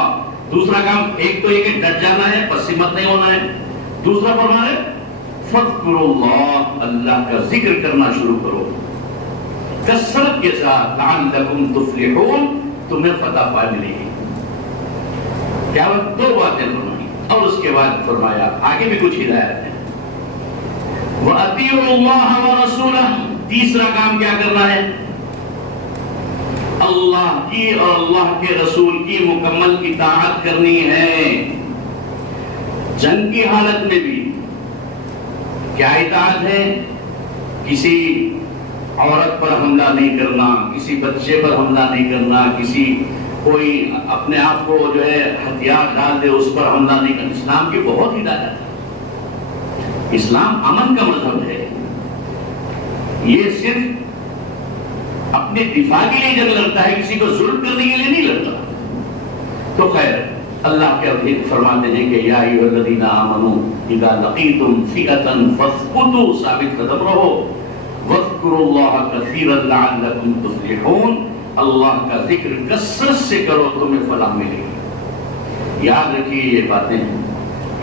دوسرا کام ایک تو یہ کہ ڈٹ جانا ہے، پس ہمت نہیں ہونا ہے۔ دوسرا فرما ہے فاذکروا اللہ، اللہ کا ذکر کرنا شروع کرو کثرت کے ساتھ، لعلکم تفلحون، تمہیں فتح پا ملے گی۔ کیا دو باتیں فرمائی، اور اس کے بعد فرمایا آگے بھی کچھ ہدایت ہے، وَأَطِيعُوا اللَّهَ وَرَسُولَهُ، تیسرا کام کیا کرنا ہے؟ اللہ کی اور اللہ کے رسول کی مکمل اطاعت کرنی ہے۔ جنگ کی حالت میں بھی کیا اطاعت ہے؟ کسی عورت پر حملہ نہیں کرنا، کسی بچے پر حملہ نہیں کرنا، کسی کوئی اپنے آپ کو جو ہے ہتھیار ڈال دے اس پر حملہ نہیں کرنا۔ اسلام کی بہت ہدایت ہے، اسلام امن کا مذہب ہے۔ یہ صرف اپنے دفاع کے لیے جنگ لڑتا ہے، کسی کو ظلم کرنے کے لیے نہیں لڑتا۔ تو خیر اللہ کے حدیث فرماتے ہیں کہ یا ایھا الذین آمنوا اذا لقیتم فئۃ فاثبتوا، ثابت قدم رہو، واذکروا اللہ کثیرا لعلکم تفلحون، اللہ کا ذکر کثرت سے کرو تمہیں فلاح ملے گی۔ یاد رکھیے یہ باتیں،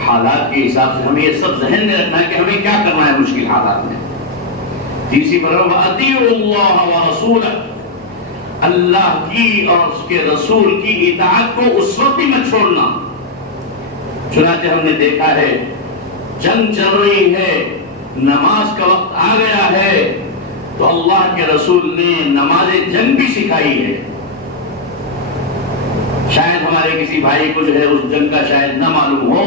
حالات کے حساب سے ہمیں یہ سب ذہن میں رکھنا ہے کہ ہمیں کیا کرنا ہے مشکل حالات میں۔ تیسری فرمان وَأَطِيعُوا اللَّهَ وَرَسُولَهُ، اللہ کی اور اس کے رسول کی اطاعت کو اس وقت ہی مت چھوڑنا۔ چنانچہ ہم نے دیکھا ہے جنگ چل رہی ہے، نماز کا وقت آ گیا ہے، تو اللہ کے رسول نے نماز جنگ بھی سکھائی ہے۔ شاید ہمارے کسی بھائی کو جو ہے اس جنگ کا شاید نہ معلوم ہو،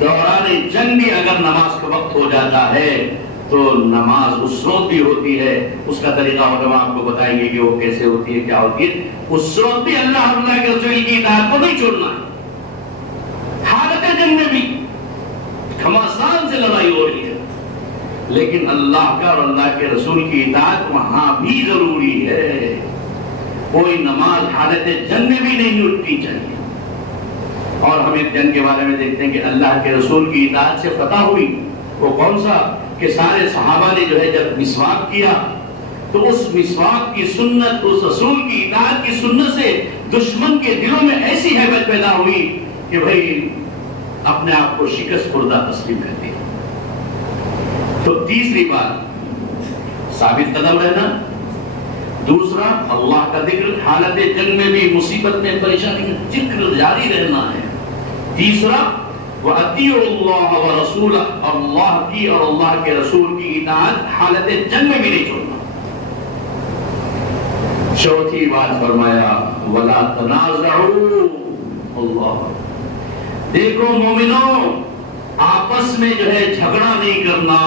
دوران جنگ بھی اگر نماز کا وقت ہو جاتا ہے تو نماز اس وقت بھی ہوتی ہے، اس کا طریقہ علماء آپ کو بتائیں گے کہ وہ کیسے ہوتی ہے، کیا ہوتی ہے۔ اس وقت بھی اللہ کے رسول کی اطاعت کو نہیں چھوڑنا ہے، حالت جنگ میں بھی گھمسان سے لڑائی ہو رہی ہے، لیکن اللہ کا اور اللہ کے رسول کی اطاعت وہاں بھی ضروری ہے۔ کوئی نماز حالت جنگ میں بھی نہیں اٹھنی چاہیے۔ اور ہم اس جنگ کے بارے میں دیکھتے ہیں کہ اللہ کے رسول کی اطاعت سے فتح ہوئی، وہ کون سا کہ سارے صحابہ نے جو ہے جب مسواک کیا تو اس مسواک کی سنت، اس رسول کی اطاعت کی سنت سے دشمن کے دلوں میں ایسی ہیبت پیدا ہوئی کہ بھئی اپنے آپ کو شکست خوردہ تسلیم کر دیا۔ تو تیسری بات ثابت قدم رہنا، دوسرا اللہ کا ذکر، حالت جنگ میں بھی مصیبت میں پریشانی میں ذکر جاری رہنا ہے، تیسرا وَأَطِيعُوا اللَّهَ وَرَسُولَهُ، اللہ کی اور اللہ کے رسول کی اطاعت حالت جنگ میں بھی نہیں چھوڑنا۔ چوتھی بات فرمایا وَلَا تَنَازَعُوا، اللہ دیکھو مومنوں آپس میں جو ہے جھگڑا نہیں کرنا،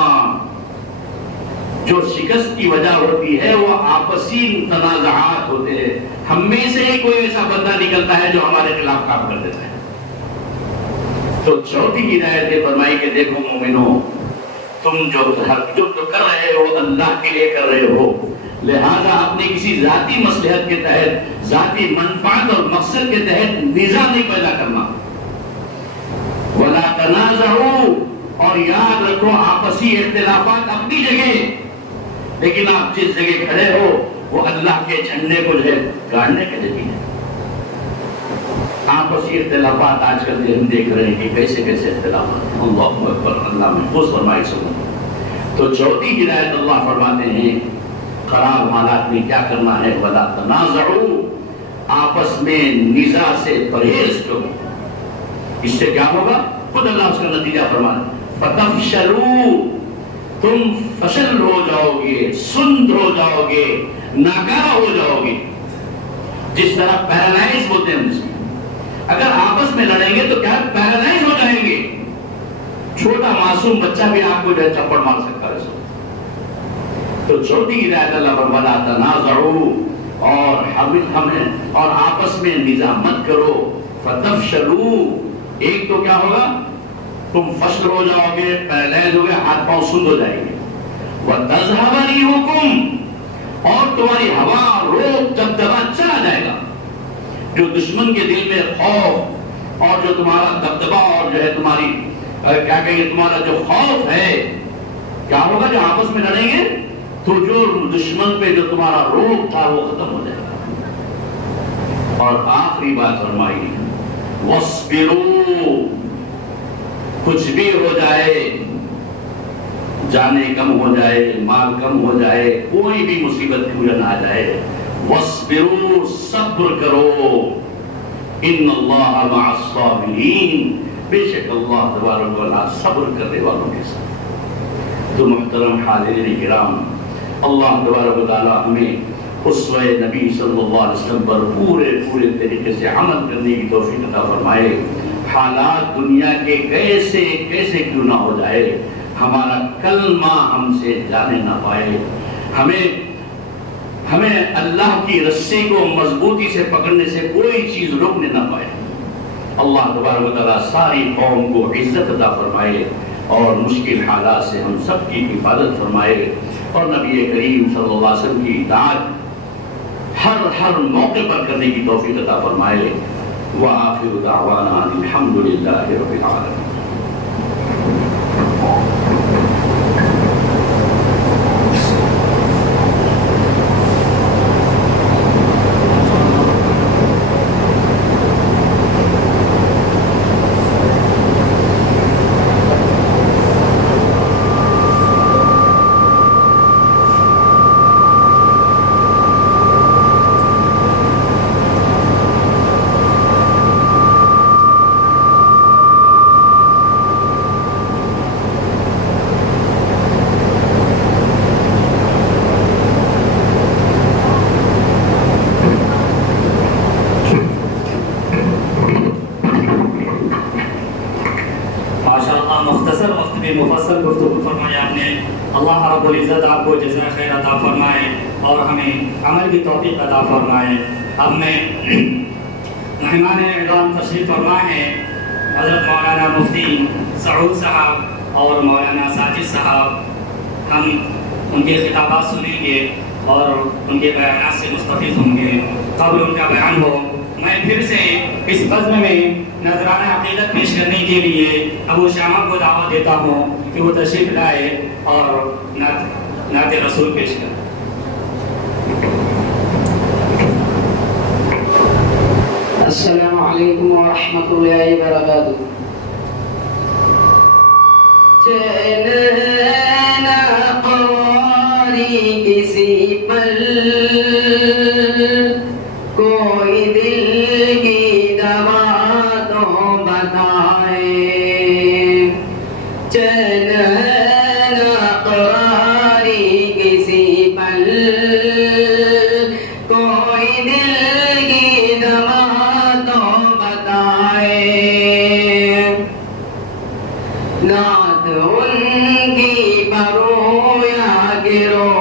جو شکست کی وجہ ہوتی ہے وہ آپسی تنازعات ہوتے ہیں، ہم میں سے ہی کوئی ایسا بندہ نکلتا ہے جو ہمارے خلاف کام کر دیتا ہے۔ تو چوتھی ہدایت یہ فرمائی کہ دیکھو مومنوں تم جو کر رہے ہو اللہ کے لیے کر رہے ہو، لہذا اپنے کسی ذاتی مصلحت کے تحت، ذاتی منفعت اور مقصد کے تحت نزاع نہیں پیدا کرنا۔ وَلَا تَنَازَعُوا، اور یاد رکھو آپسی اختلافات اپنی جگہ، لیکن آپ جس جگہ کھڑے ہو وہ اللہ کے جھنڈے کو جو ہے گاڑنے کے لیے ہے۔ آپسی اختلافات آج کل ہم دیکھ رہے ہیں کہ کیسے کیسے اختلافات ہیں، اللہ اکبر، اللہ محفوظ فرمائے سنو۔ تو چوتھی ہدایت اللہ فرماتے ہیں خراب حالات میں کیا کرنا ہے، وَلَا تَنَازَعُوا، آپس میں نزاع سے پرہیز کرو۔ اس سے کیا ہوگا، خود اللہ اس کا نتیجہ فرماتے فَتَفْشَلُوا، تم فشل ہو جاؤ گے، سند ہو جاؤ گے، ناکارہ ہو جاؤ گے، جس طرح پیرالائز ہوتے ہیں مسلم، اگر آپس میں لڑیں گے تو کیا پیرالائز ہو جائیں گے، چھوٹا معصوم بچہ بھی آپ کو جو ہے چپڑ مار سکتا ہے۔ تو چھوٹی ہدایت اللہ پر وَلَا تَنَازَعُوا، اور آپس میں نزاع مت کرو، فَتَفْشَلُوا، ایک تو کیا ہوگا، تم فشل ہو جاؤ گے، پیرالائز ہو گئے، ہاتھ پاؤں سند ہو جائیں گے، وَتَذْهَبَ رِيحُكُمْ، اور تمہاری ہوا روب دبدبا چلا جائے گا۔ جو دشمن کے دل میں خوف اور جو تمہارا دبدبا اور جو ہے تمہاری کیا کہیں گے تمہارا جو خوف ہے، کیا ہوگا جو آپس میں لڑیں گے تو جو دشمن پہ جو تمہارا روب تھا وہ ختم ہو جائے گا۔ اور آخری بات فرمائی وَاصْبِرُوا، کچھ بھی ہو جائے، جانیں کم ہو جائے، مال کم ہو جائے، کوئی بھی مصیبت کی وجہ نہ آ جائے، وَاصْبِرُوا، صبر کرو، ان اللہ مع الصابرین، بے شک اللہ تبارک و تعالی صبر کرنے والوں کے ساتھ۔ تو محترم حاضرین کرام، اللہ تبارک و تعالی ہمیں اسوہ نبی صلی اللہ علیہ وسلم پر پورے طریقے سے عمل کرنے کی توفیق عطا فرمائے۔ حالات دنیا کے کیسے کیسے کیوں نہ ہو جائے، ہمارا کلمہ ہم سے جانے نہ پائے، ہمیں اللہ کی رسی کو مضبوطی سے پکڑنے سے کوئی چیز روکنے نہ پائے۔ اللہ تبارک و تعالیٰ ساری قوم کو عزت عطا فرمائے اور مشکل حالات سے ہم سب کی حفاظت فرمائے، اور نبی کریم صلی اللہ علیہ وسلم کی اطاعت ہر موقع پر کرنے کی توفیق عطا فرمائے۔ وآخر دعوانا الحمد للہ رب العالمین۔ عمل کی توفیق عطا فرمائے۔ اب میں مہمان اعظام تشریف فرما ہے حضرت مولانا مفتی سعود صاحب اور مولانا ساجد صاحب، ہم ان کے خطابات سنیں گے اور ان کے بیانات سے مستفید ہوں گے۔ قبل ان کا بیان ہو، میں پھر سے اس بزم میں نذرانہ عقیدت پیش کرنے کے لیے ابو شامہ کو دعوت دیتا ہوں کہ وہ تشریف لائے اور نعت رسول پیش کریں۔ السلام علیکم ورحمۃ اللہ وبرکاتہ۔ چین قواری کسی پل، کوئی دل کی دوا تو بتائے۔ چین قواری کسی پل، کوئی دل کی دوا نعت ان کی پرو یا گرو،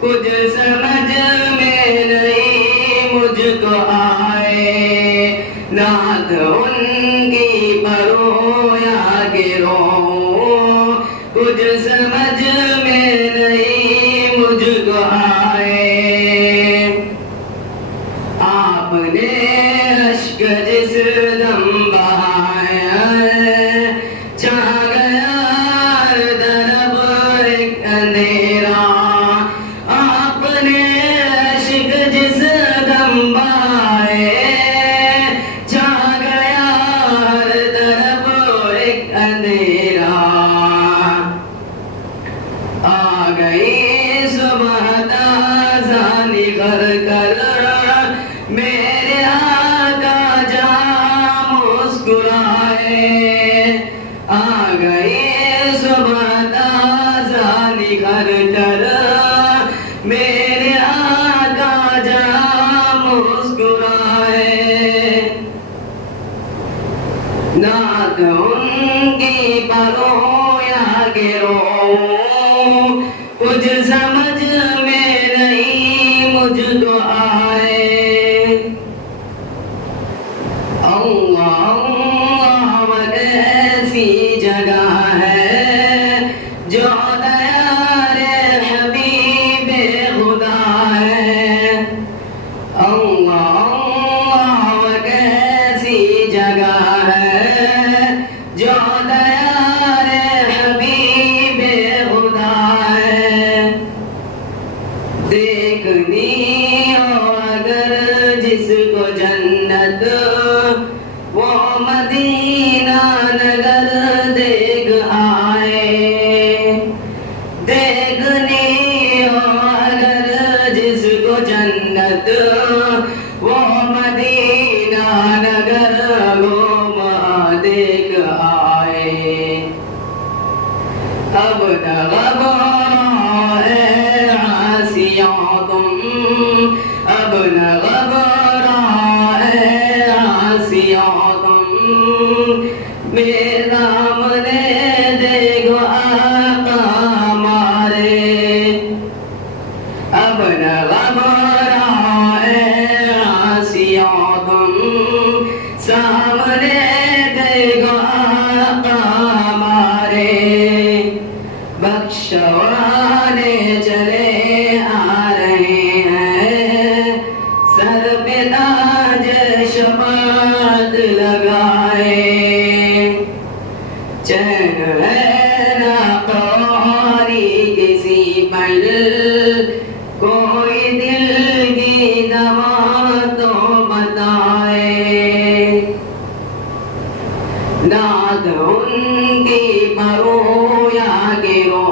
کچھ سمجھ میں نہیں مجھ کو آئے۔ نعت ان کی پرو یا گرو، کچھ سمجھ میں نہیں مجھ کو آئے۔ آپ نے اشک جس دم بہایا، چھا گیا درب ایک اندھیرا۔ آپ نے اشک جس دم بہائے، چھا گیا درب ایک اندھیرا۔ آ گئی صبح تازہ نکھر کر، میرے آقا جہاں مسکرائے۔ آ گئی صبح تازہ نکھر کر، میرے آقا جہاں مسکرائے۔ نعت ان کی پرو یا گرو، کچھ سمجھ میں نہیں مجھ کو آئے۔ اللہ اللہ ایسی جگہ ہے جو دیار حبیب خدا ہے۔ اللہ اللہ ایسی جگہ ہے جو دیار حبیب خدا ہے۔ دیکھنی ہو اگر جس کو جنت، وہ مدینہ نگر دیکھ آئے۔ دیکھنی ہو اگر جس کو جنت، وہ مدینہ نگر گھوم دیکھ آئے۔ اب نغبرا اے عاصیاں تم، اب نغبرا اے عاصیاں تم، بے دامنے دیکھو آقا ہمارے۔ اب نغبرا اے عاصیاں تم، سامنے دیکھو آقا ہمارے۔ بخشوانے چلے آ رہے ہیں، سر پہ تاج شفاعت لگائے۔ چین ہے نہ قواری کسی پل، کوئی دل کی دوا تو بتائے۔ نعت ان کی پرو یا گرو،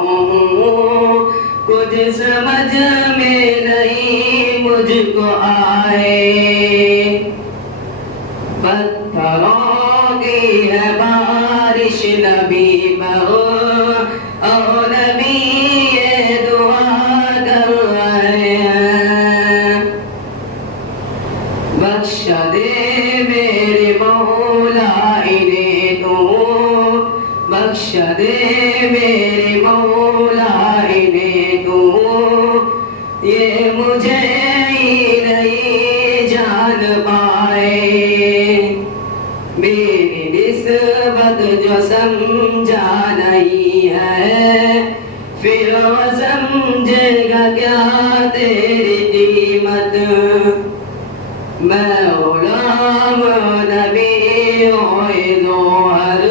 کچھ سمجھ میں نہیں مجھ کو آئے۔ پتھروں کی ہے بارش نبی پر، اور نبی یہ دعا کر رہے ہیں۔ بخش دے میرے مولا انہیں تو، بخش دے میرے مولا انہیں تو، یہ میں غلام نبی ہوں ظہر،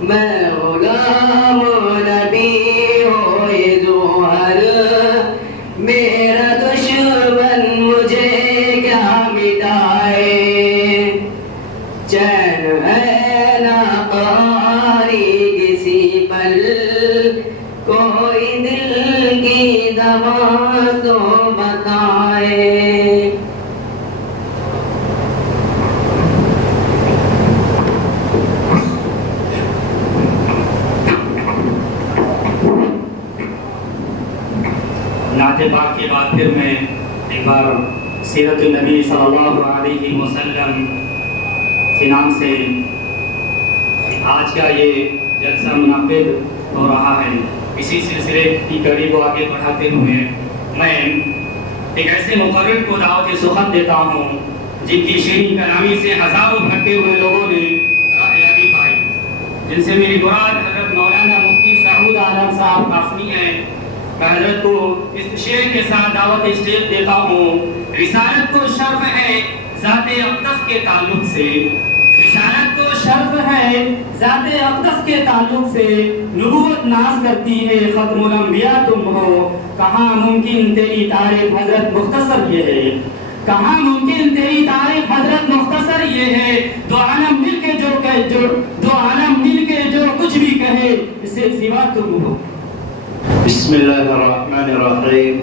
میں غلام نبی ہوں ظہر، میرا دشمن مجھے کیا مٹائے، چین ہے نہ قاری کسی پل، کوئی دل کی دوا تو بتائے۔ نعت پاک کے بعد پھر میں ایک بار سیرت النبی صلی اللہ علیہ وسلم کے نام سے آج کا یہ جلسہ منعقد ہو رہا ہے، اسی سلسلے کی کڑی کو آگے بڑھاتے ہوئے میں ایک ایسے مقرر کو دعوت سخن دیتا ہوں جن کی شیریں کلامی سے ہزاروں بھٹکے ہوئے لوگوں نے راہیابی پائی، جن سے میری مراد حضرت مولانا مفتی سعود عالم صاحب قاسمی ہیں۔ میں حضرت کو اس شعر کے ساتھ دعوت اسٹیج دیتا ہوں۔ رسالت کو شرف ہے ذات اقدس کے تعلق سے، رسالت کو شرف ہے ذات اقدس کے تعلق سے، نبوت ناز کرتی ہے ختم الانبیاء تم ہو، کہاں ممکن تیری تعریف حضرت مختصر یہ ہے، کہاں ممکن تیری تعریف حضرت مختصر یہ ہے، دو عالم مل کے جو کچھ بھی کہے اس سے سوا تم ہو۔ بسم الله الرحمن الرحيم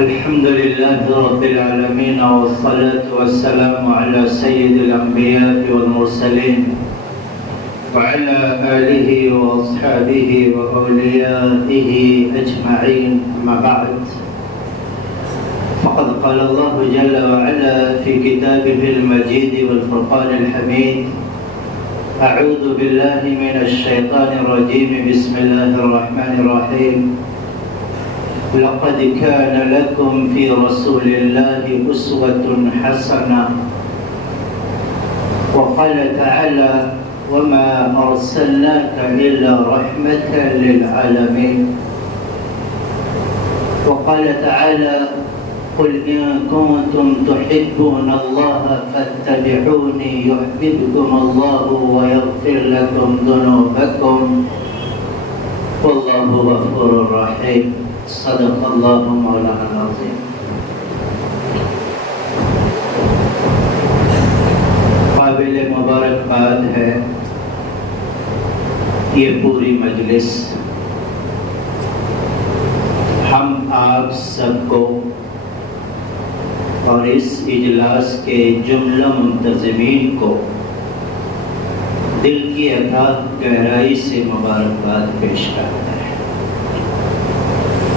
الحمد لله رب العالمين والصلاة والسلام على سيد الأنبياء والمرسلين وعلى آله وأصحابه وأوليائه أجمعين، أما بعد، فقد قال الله جل وعلا في كتابه المجيد والفرقان الحميد: أعوذ بالله من الشيطان الرجيم، بسم الله الرحمن الرحيم، لقد كان لكم في رسول الله أسوة حسنة، وقال تعالى: وما أرسلناك إلا رحمة للعالمين، وقال تعالى: قل إن كنتم تحبون الله فاتبعوني يحببكم الله ويغفر لكم ذنوبكم والله غفور رحيم، صدق الله مولانا العظيم۔ قابل مبارکباد ہے یہ پوری مجلس، ہم آپ سب کو اور اس اجلاس کے جملہ منتظمین کو دل کی اتھاہ گہرائی سے مبارکباد پیش کرتے ہیں۔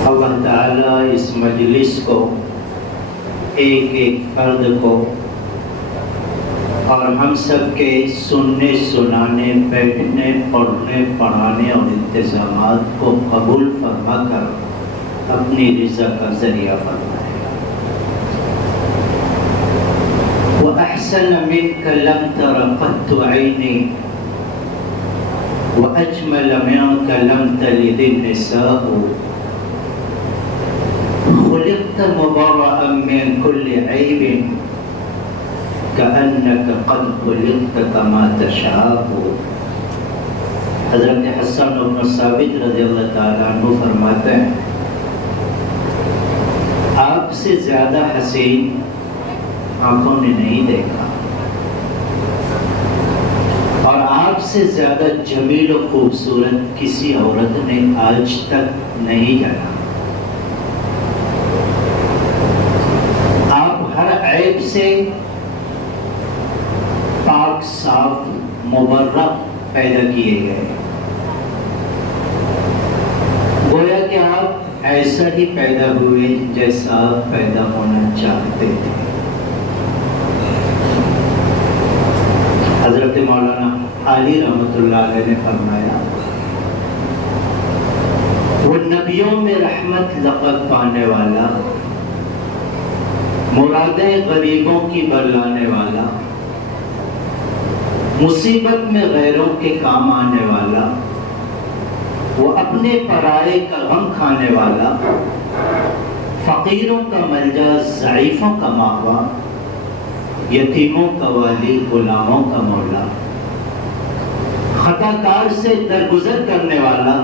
اللہ تعالیٰ اس مجلس کو، ایک ایک فرد کو اور ہم سب کے سننے سنانے، بیٹھنے، پڑھنے، پڑھانے اور انتظامات کو قبول فرما کر اپنی رضا کا ذریعہ فرمائے۔ وأحسن منك لم تر قط عيني، وأجمل منك لم تلد النساء، خلقت مبرأ من كل عيب، كأنك قد خلقت كما تشاء۔ حضرت حسن بن ثابت رضی اللہ تعالیٰ عنہ فرماتے ہیں، آپ سے زیادہ حسین آنکھوں نے نہیں دیکھا، اور آپ سے زیادہ جمیل و خوبصورت کسی عورت نے آج تک نہیں جانا۔ آپ ہر عیب سے پاک، صاف، مبرہ پیدا کیے گئے، گویا کہ آپ ایسا ہی پیدا ہوئے جیسا آپ پیدا ہونا چاہتے تھے۔ حضرت مولانا علی رحمۃ اللہ علیہ نے فرمایا، وہ نبیوں میں رحمت لقب پانے والا، مرادیں غریبوں کی بلانے والا، مصیبت میں غیروں کے کام آنے والا، وہ اپنے پرائے کا غم کھانے والا، فقیروں کا ملجا، ضعیفوں کا ماوا، یتیموں کا والی، غلاموں کا مولا، خطا کار سے درگزر کرنے والا،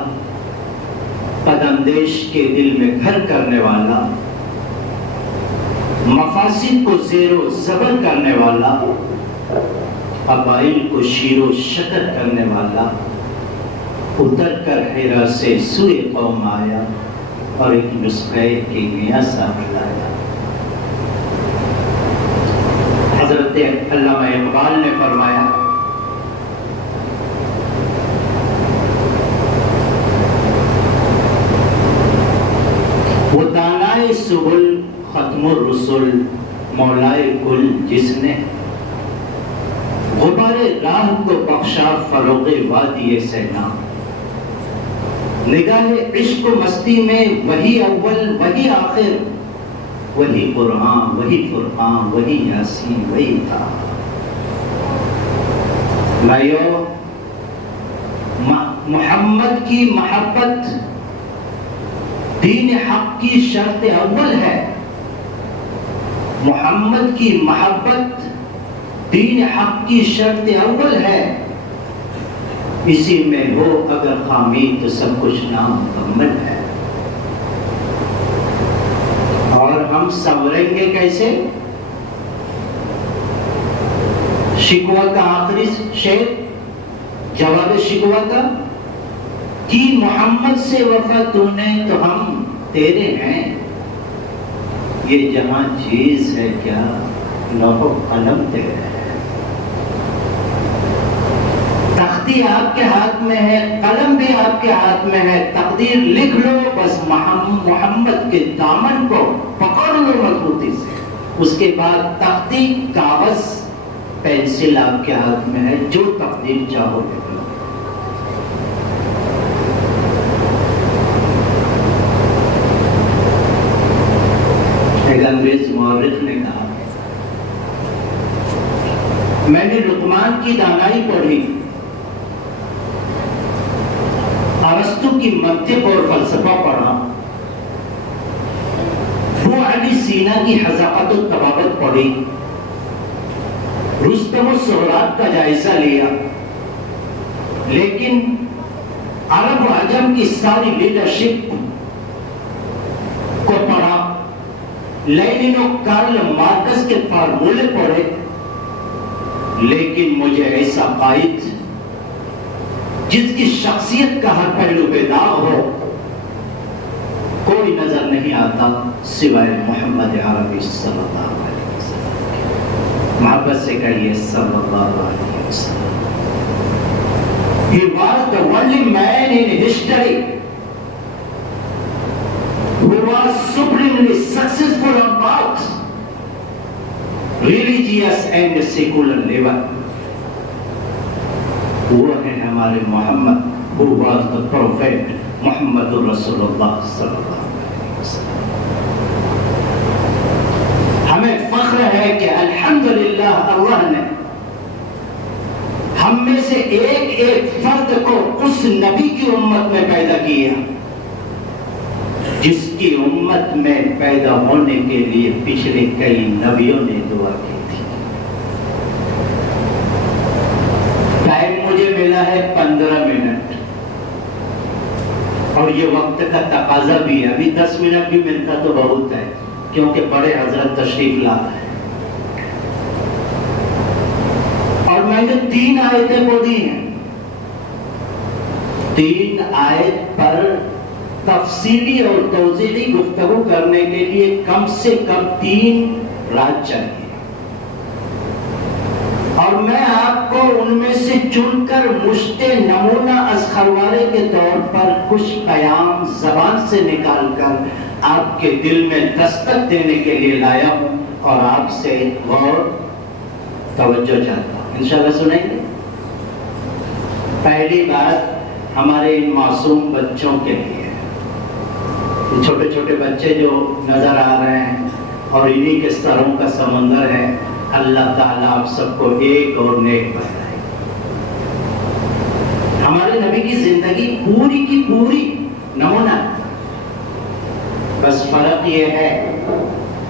قدمدیش کے دل میں گھر کرنے والا، مفاسد کو زیر و زبر کرنے والا، قبائل کو شیر و شکر کرنے والا، اتر کر حرا سے سوئے قوم آیا اور ایک نسخے کی نیا ساتھ لایا۔ حضرت علامہ اقبال نے فرمایا وہ دانائے سبل ختم الرسل مولائے کل جس نے غبار راہ کو بخشا فروغ وادی سینا، نگاہ عشق و مستی میں وہی اول وہی آخر، وہی قرآن وہی فرقان وہی یاسین وہی تھا۔ بھائیو، محمد کی محبت دین حق کی شرط اول ہے۔ محمد کی محبت دین حق کی شرط اول ہے، اسی میں ہو اگر خامی تو سب کچھ نامکمل ہے۔ اور ہم سنوریں گے کیسے؟ شکوہ کا آخری شعر، جواب شکوہ کا کہ محمد سے وفا تو نے تو ہم تیرے ہیں، یہ جہاں چیز ہے کیا لوح و قلم تیرے ہیں۔ تختی آپ کے ہاتھ میں ہے، قلم بھی آپ کے ہاتھ میں ہے، تقدیر لکھ لو بس محمد کے دامن کو پکڑ لو مضبوطی سے، اس کے بعد تختی کاغذ پینسل آپ کے ہاتھ میں ہے، جو تقدیر چاہو لکھ لو۔ ایک انگریز مورخ نے کہا میں نے لقمان کی دانائی پڑھی، ارسطو کی منطق اور فلسفہ پڑھا، ابو علی سینا کی حذاقت و طباقت پڑھی، رستم و سہراب کا جائزہ لیا، لیکن عرب و عجم کی ساری لیڈرشپ کو پڑھا، لینن و کارل مارکس کے فارمولے پڑھے، لیکن مجھے ایسا قائد جس کی شخصیت کا ہر پہلو بے داغ ہو کوئی نظر نہیں آتا سوائے محمد عربی صلی اللہ علیہ وسلم۔ محبت سے کہیے صلی اللہ علیہ وسلم۔ He was the only man in history who was supremely successful on both religious and secular level۔ وہ ہیں ہمارے محمد who was the prophet محمد رسول اللہ صلی اللہ علیہ وسلم۔ ہمیں فخر ہے کہ الحمدللہ اللہ نے ہم میں سے ایک ایک فرد کو اس نبی کی امت میں پیدا کیا جس کی امت میں پیدا ہونے کے لیے پچھلے کئی نبیوں نے دعا کی تھی۔ ٹائم مجھے ملا ہے 15 منٹ اور یہ وقت کا تقاضا بھی ہے، ابھی 10 منٹ بھی ملتا تو بہت ہے کیونکہ بڑے حضرت تشریف لا رہے ہیں۔ اور میں نے 3 آیتیں پڑھی ہیں، 3 آیت پر تفصیلی اور توضیحی گفتگو کرنے کے لیے کم سے کم 3 رات چاہیے، اور میں آپ کو ان میں سے چن کر مشت نمونہ از خروارے کے طور پر کچھ پیام زبان سے نکال کر آپ کے دل میں دستک دینے کے لیے لایا ہوں اور آپ سے غور توجہ چاہتا ہوں۔ انشاءاللہ سنیں گے۔ پہلی بات ہمارے ان معصوم بچوں کے لیے، چھوٹے چھوٹے بچے جو نظر آ رہے ہیں اور انہی کے سروں کا سمندر ہے، اللہ تعالیٰ آپ سب کو ایک اور نیک بنائے۔ ہمارے نبی کی زندگی پوری کی پوری نمونہ ہے، بس فرق بات یہ ہے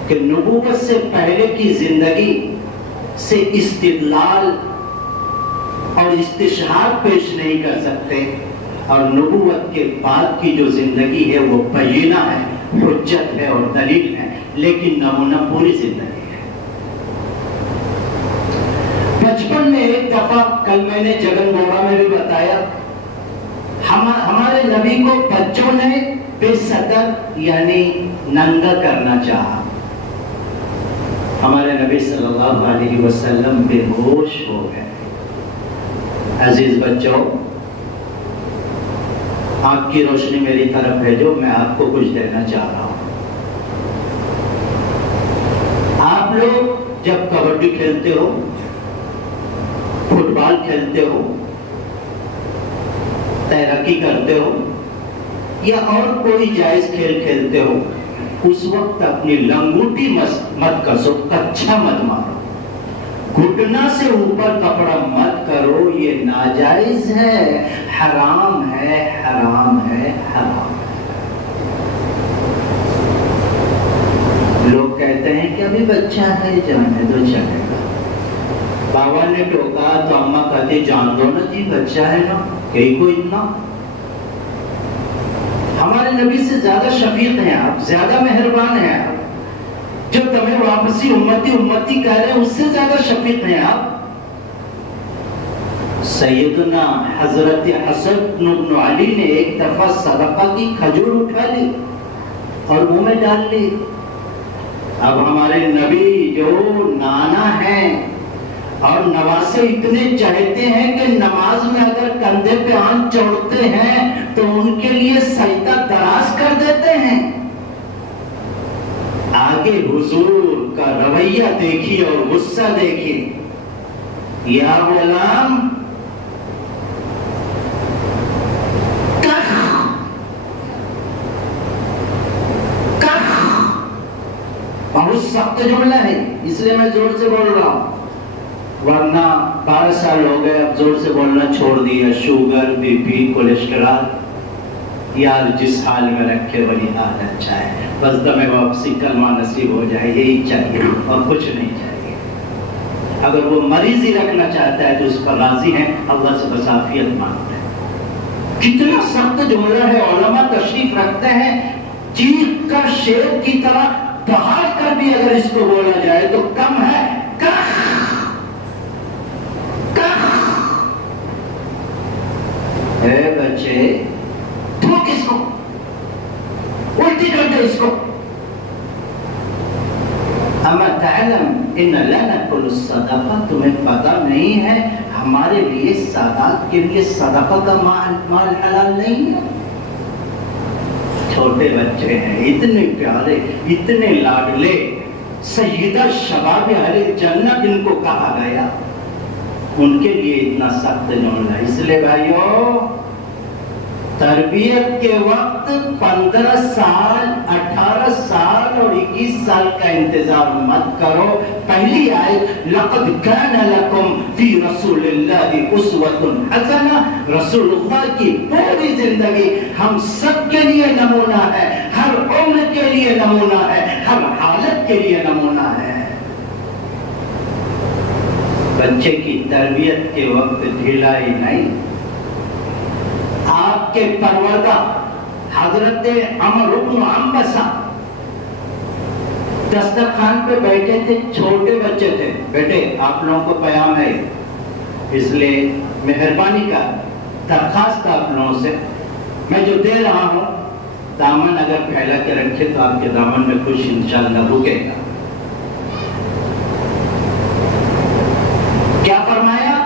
کہ نبوت سے پہلے کی زندگی سے استدلال اور استشہاد پیش نہیں کر سکتے، اور نبوت کے بعد کی جو زندگی ہے وہ بینہ ہے، حجت ہے اور دلیل ہے، لیکن نمونہ پوری زندگی ہے۔ بچپن میں ایک دفعہ، کل میں نے جگن گوڑا میں بھی بتایا، ہمارے نبی کو بچوں نے بے صدر یعنی ننگا کرنا چاہا۔ ہمارے نبی صلی اللہ علیہ وسلم بے ہوش ہو گئے۔ عزیز بچوں، آنکھ کی روشنی میری طرف بھیجو، میں آپ کو کچھ دینا چاہ رہا ہوں۔ آپ لوگ جب کبڈی کھیلتے ہو، فٹ بال کھیلتے ہو، تیراکی کرتے ہو یا اور کوئی جائز کھیل کھیلتے ہو، اس وقت اپنی لنگوٹی مت کسو، کچھا مت مارو، گھٹنا سے اوپر کپڑا مت کرو، یہ ناجائز ہے، حرام ہے، حرام ہے، حرام ہے۔ لوگ کہتے ہیں کہ ابھی بچہ ہے، جانے دو، چلے گا۔ بابا نے ٹوکا تو اماں کہتی جان دو نا جی، بچہ ہے نا، کہیں کو اتنا۔ ہمارے نبی سے زیادہ شفیق ہیں آپ، زیادہ مہربان ہیں آپ، جو تمہیں واپسی امتی امتی کہہ رہے ہیں اس سے زیادہ شفیق ہیں آپ۔ سیدنا حضرت حسن بن علی نے ایک دفعہ صدقہ کی کھجور اٹھا لی اور منہ میں ڈال لی۔ اب ہمارے نبی جو نانا ہیں اور نواسے اتنے چاہتے ہیں کہ نماز میں اگر کندھے پہ آن چڑھتے ہیں تو ان کے لیے سجدہ دراز کر دیتے ہیں۔ آگے حضور کا رویہ دیکھیے اور غصہ دیکھیے۔ یا غلام بہت سخت جملہ ہے، اس لیے میں زور سے بول رہا ہوں، ورنہ 12 سال ہو گئے اب زور سے بولنا چھوڑ دیا۔ شوگر، بی پی، کولیسٹرول، یار جس حال میں رکھے وہی حال اچھا ہے، بس دم واپسی کلمہ نصیب ہو جائے، یہی چاہیے اور کچھ نہیں چاہیے۔ اگر وہ مریض ہی رکھنا چاہتا ہے تو اس پر راضی ہیں، اللہ سے بس عافیت مانگتے ہیں۔ کتنا سخت جملہ ہے، علماء تشریف رکھتے ہیں، چیخ کر شیر کی طرح دہاڑ کر بھی اگر اس کو بولا جائے تو کم ہے۔ اے بچے، تھوک اس کو، الٹی کر دے اس کو۔ اما تعلم ان لا ناکل الصدقہ، تمہیں پتہ نہیں ہے ہمارے لیے سادات کے لیے صدقہ کا مال حلال نہیں ہے۔ چھوٹے بچے ہیں، اتنے پیارے، اتنے لاڈلے، سیدہ شباب اہل جنت ان کو کہا گیا، ان کے لیے اتنا سخت جملہ۔ اس لیے بھائیو، تربیت کے وقت 15 سال، 18 سال اور 21 سال کا انتظار مت کرو۔ پہلی آیت لقد کان لکم فی رسول اللہ اسوۃ حسنہ، رسول اللہ کی پوری زندگی ہم سب کے لیے نمونہ ہے، ہر عمر کے لیے نمونہ ہے، ہر حالت کے لیے نمونہ ہے۔ بچے کی تربیت کے وقت ڈھیلائی نہیں۔ آپ کے پروردہ حضرت عمرو بن عنبسہ دسترخوان پہ بیٹھے تھے، چھوٹے بچے تھے۔ بیٹے آپ لوگوں کو پیام ہے، اس لیے مہربانی کا درخواست آپ لوگوں سے، میں جو دے رہا ہوں دامن اگر پھیلا کے رکھے تو آپ کے دامن میں کچھ انشاءاللہ رکے گا۔ کیا فرمایا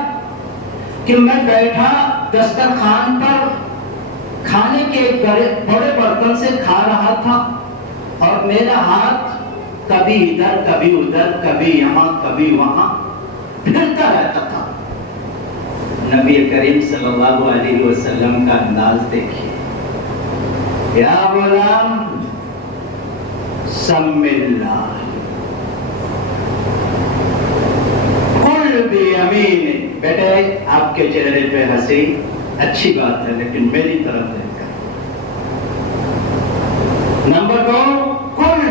کہ میں بیٹھا دسترخوان پر، کھانے کے ایک بڑے برتن سے کھا رہا تھا اور میرا ہاتھ کبھی ادھر کبھی ادھر، کبھی یہاں کبھی وہاں پھرتا رہتا تھا۔ نبی کریم صلی اللہ علیہ وسلم کا انداز دیکھیے۔ یا غلام سم اللہ قل بیمین، بیٹے آپ کے چہرے پہ ہنسی اچھی بات ہے لیکن میری طرف دیکھ کر۔ نمبر 2، قل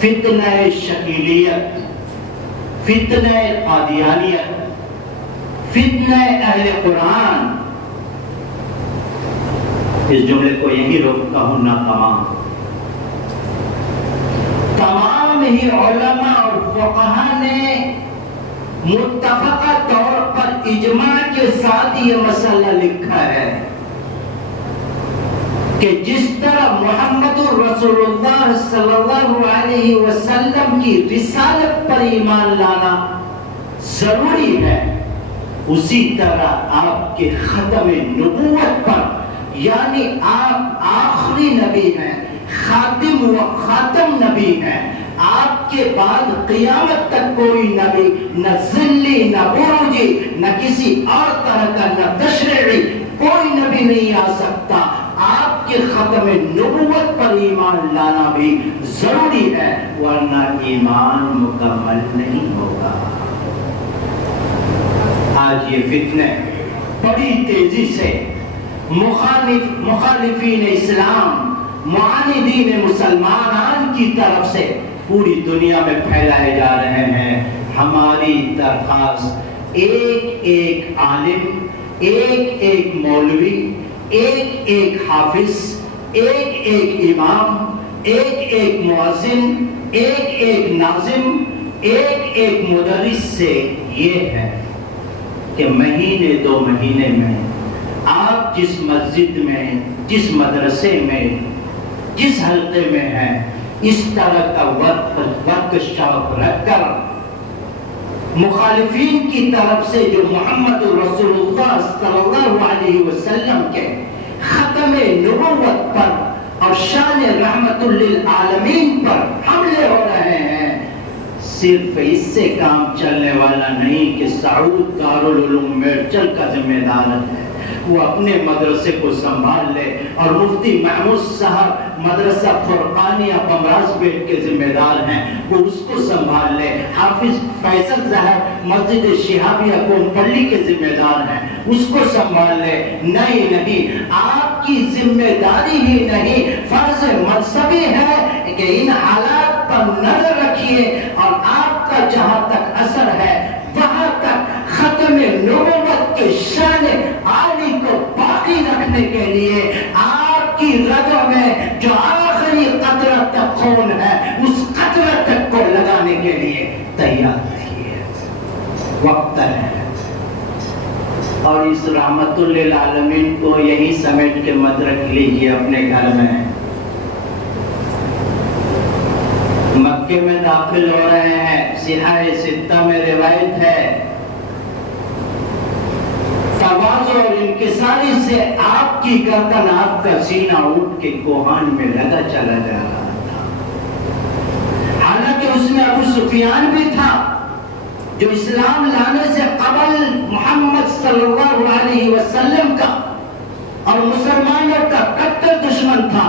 فتنہ شکیلیت، فتنہ قادیانیت، فتنہ اہل قرآن، اس جملے کو یہی روکتا ہوں نا تمام ہی علماء اور فقہاء نے متفقہ طور پر اجماع کے ساتھ یہ مسئلہ لکھا ہے کہ جس طرح محمد رسول اللہ صلی اللہ علیہ وسلم کی رسالت پر ایمان لانا ضروری ہے، اسی طرح آپ کے ختم نبوت پر، یعنی آپ آخری نبی ہیں، خاتم و خاتم نبی ہیں، آپ کے بعد قیامت تک کوئی نبی نہ ذلی نہ بروجی نہ کسی اور طرح کا نہ تشریعی کوئی نبی نہیں آ سکتا، آپ کے ختم نبوت پر ایمان لانا بھی ضروری ہے، ورنہ ایمان مکمل نہیں ہوگا۔ آج یہ فتنے بڑی تیزی سے مخالفین اسلام، معاندین مسلمان کی طرف سے پوری دنیا میں پھیلائے جا رہے ہیں۔ ہماری درخواست ایک ایک عالم، ایک ایک مولوی، ایک ایک حافظ، ایک ایک امام، ایک ایک مؤذن، ایک ایک ناظم، ایک ایک مدرس سے یہ ہے کہ مہینے دو مہینے میں آپ جس مسجد میں، جس مدرسے میں، جس حلقے میں ہیں، اس طرح کا ورکشاپ رکھ کر مخالفین کی طرف سے جو محمد رسول اللہ صلی اللہ علیہ وسلم کے ختم نبوت پر اور شان رحمت للعالمین پر حملے ہو رہے ہیں، صرف اس سے کام چلنے والا نہیں کہ سعود دارالعلوم میرچل کا ذمہ دار ہے، وہ اپنے مدرسے کو سنبھال لے، اور مفتی محمود صاحب مدرسہ فرقانیہ بمراز بیٹ کے ذمہ دار ہیں، وہ اس کو سنبھال لے، حافظ فیصل ظاہر مسجد شہابیہ کومپلی کے ذمہ دار ہیں، اس کو سنبھال لے۔ نہیں، آپ کی ذمہ داری ہی نہیں، فرض منصبی ہے کہ ان حالات پر نظر رکھیے، اور آپ کا جہاں تک اثر ہے وہاں تک ختم نبوت کے شان عالی کو باقی رکھنے کے لیے آپ کی رگوں میں جو آخری قطرہ تک خون ہے، اس قطرہ تک کو لگانے کے لیے تیار رہیے، وقت ہے۔ اور اس رحمت للعالمین کو یہی سمیٹ کے مت رکھ لیجیے اپنے گھر میں۔ مکے میں داخل ہو رہے ہیں، صحاح ستہ میں روایت ہے، تواضع اور انکساری سے آپ کی گردن، آپ کا سینہ اٹھ کے کوہان میں لگا چلا جا رہا تھا، حالانکہ اس میں ابو سفیان بھی تھا جو اسلام لانے سے قبل محمد صلی اللہ علیہ وسلم کا اور مسلمانوں کا کٹر دشمن تھا،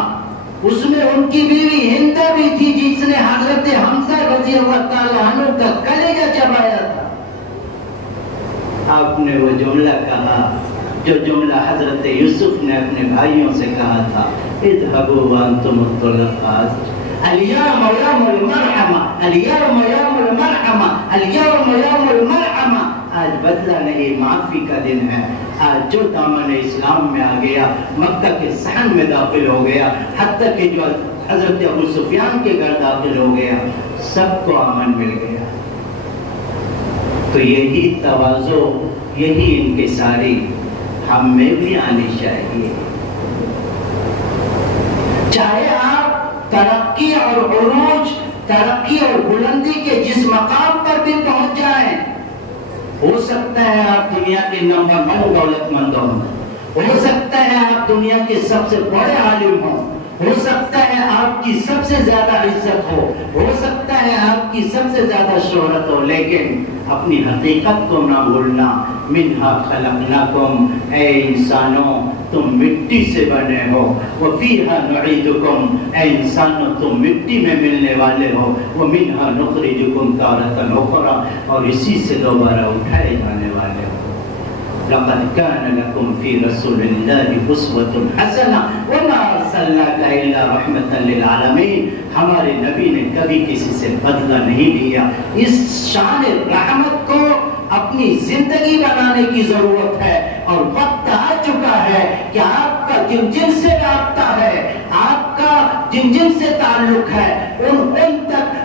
اس میں ان کی بیوی ہندہ بھی تھی جس نے حضرت حمزہ رضی اللہ تعالیٰ عنہ کا کلیجہ چبایا تھا۔ آپ نے وہ جملہ کہا جو جملہ حضرت یوسف نے اپنے بھائیوں سے کہا تھا، اذهبوا وانتم الطلقاء اليوم يوم المرحمة اليوم يوم المرحمة اليوم يوم المرحمة، آج بدلہ نہیں، معافی کا دن ہے۔ آج جو دامن اسلام میں آ گیا، مکہ کے صحن میں داخل ہو گیا، حتیٰ کہ جو حضرت ابو سفیان کے گھر داخل ہو گیا، سب کو امن مل گیا۔ تو یہی تواضع، یہی انکساری ہم میں بھی آنی چاہیے۔ چاہے آپ ترقی اور عروج، ترقی اور بلندی کے جس مقام پر بھی پہنچ جائیں، ہو سکتا ہے آپ دنیا کے نمبر 1 دولت مند ہوں، ہو سکتا ہے آپ دنیا کے سب سے بڑے عالم ہوں، ہو سکتا ہے آپ کی سب سے زیادہ عزت ہو سکتا ہے آپ کی سب سے زیادہ شہرت ہو، لیکن اپنی حقیقت کو نہ بھولنا۔ منہا خلقناکم، اے انسانوں تم مٹی سے بنے ہو، وفیہا نعیدکم، اے انسانوں تم مٹی میں ملنے والے ہو، ومنہا نخرجکم تارۃ اخری، اور اسی سے دوبارہ اٹھائے جانے والے ہو۔ لقد كان لكم في رسول الله أسوة حسنة وما أرسلناك إلا رحمة للعالمين. ہمارے نبی نے کبھی کسی سے بدلہ نہیں لیا. اس شان رحمت کو اپنی زندگی بنانے کی ضرورت ہے اور وقت آ چکا ہے کہ آپ کا جن جن سے رابطہ ہے, آپ کا جن جن سے تعلق ہے, ان تک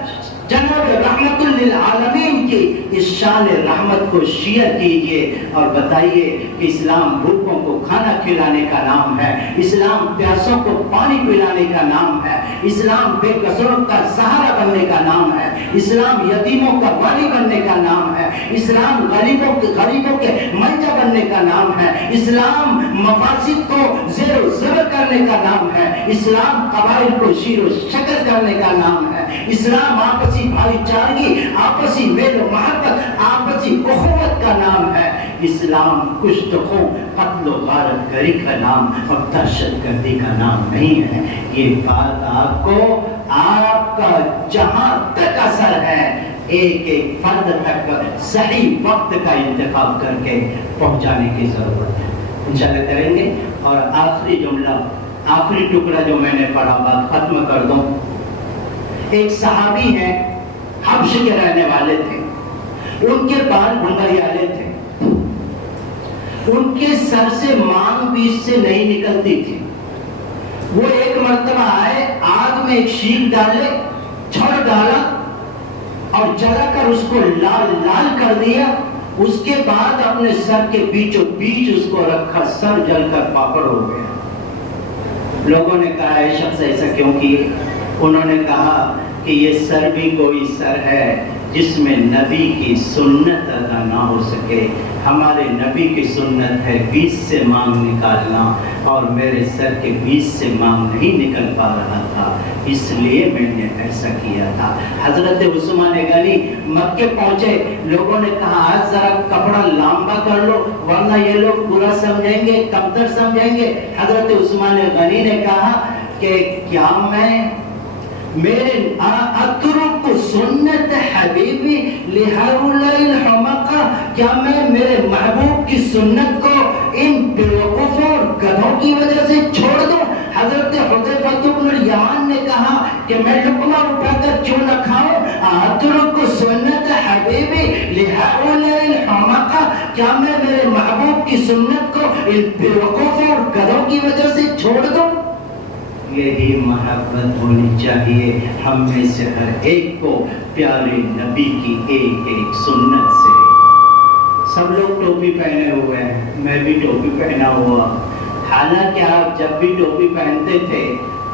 جناب رحمت للعالمین کی اس شان رحمت کو شیئر کیجئے اور بتائیے کہ اسلام بھوکوں کو کھانا کھلانے کا نام ہے, اسلام پیاسوں کو پانی پلانے کا نام ہے, اسلام بے کسوں کا سہارا بننے کا نام ہے, اسلام یتیموں کا والی بننے کا نام ہے, اسلام غریبوں کے منجا بننے کا نام ہے, اسلام مفاسد کو زیر و زبر کرنے کا نام ہے, اسلام قبائل کو شیر و شکر کرنے کا نام ہے, اسلام آپسی بھائی چارگی, آپسی میل و محبت, آپسی اخوت کا نام ہے. اسلام کشت خون, قتل و غارت گری کا نام اور دہشت گردی کا نام نہیں ہے. یہ بات آپ کو آپ کا جہاں تک اثر ہے ایک ایک فرد تک صحیح وقت کا انتخاب کر کے پہنچانے کی ضرورت ہے. انشاءاللہ کریں گے. اور آخری جملہ, آخری ٹکڑا جو میں نے پڑھا, بات ختم کر دوں. ایک صحابی ہیں, حبش کے رہنے والے تھے, ان کے بال بھنگریالے تھے, ان کے سر سے مانگ بیچ سے نہیں نکلتی تھی. وہ ایک مرتبہ آئے, آگ میں ایک شیل ڈالے, چھڑ ڈالا اور جلا کر اس کو لال لال کر دیا. اس کے بعد اپنے سر کے بیچوں بیچ اس کو رکھا, سر جل کر پاپڑ ہو گیا. لوگوں نے کہا اے شخص ایسا کیوں کیے؟ انہوں نے کہا کہ یہ سر بھی کوئی سر ہے جس میں نبی کی سنت ادا نہ ہو سکے. ہمارے نبی کی سنت ہے 20 سے مانگ نکالنا, اور میرے سر کے 20 سے مانگ نہیں نکل پا رہا تھا, اس لیے میں نے ایسا کیا تھا. حضرت عثمان غنی مکے پہنچے, لوگوں نے کہا آج ذرا کپڑا لمبا کر لو ورنہ یہ لوگ برا سمجھیں گے, کمتر سمجھیں گے. حضرت عثمان غنی نے کہا کہ کیا میں میرے اترک سنت حبیبی لہؤلاء الحمقاء, کیا میں میرے محبوب کی سنت کو ان بیوقوفوں اور گدھوں کی وجہ سے چھوڑ دوں؟ حضرت حذیفہ بن الیمان نے کہا کہ میں لقمہ اٹھا کر کیوں نہ کھاؤں؟ اترک سنت حبیبی لہؤلاء الحمقاء, کیا میں میرے محبوب کی سنت کو ان بیوقوفوں اور گدھوں کی وجہ سے چھوڑ دوں؟ یہی محبت ہونی چاہیے ہم میں سے ہر ایک کو پیارے نبی کی ایک ایک سنت سے. سب لوگ ٹوپی پہنے ہوئے ہیں, میں بھی ٹوپی پہنا ہوا. حالانکہ آپ جب بھی ٹوپی پہنتے تھے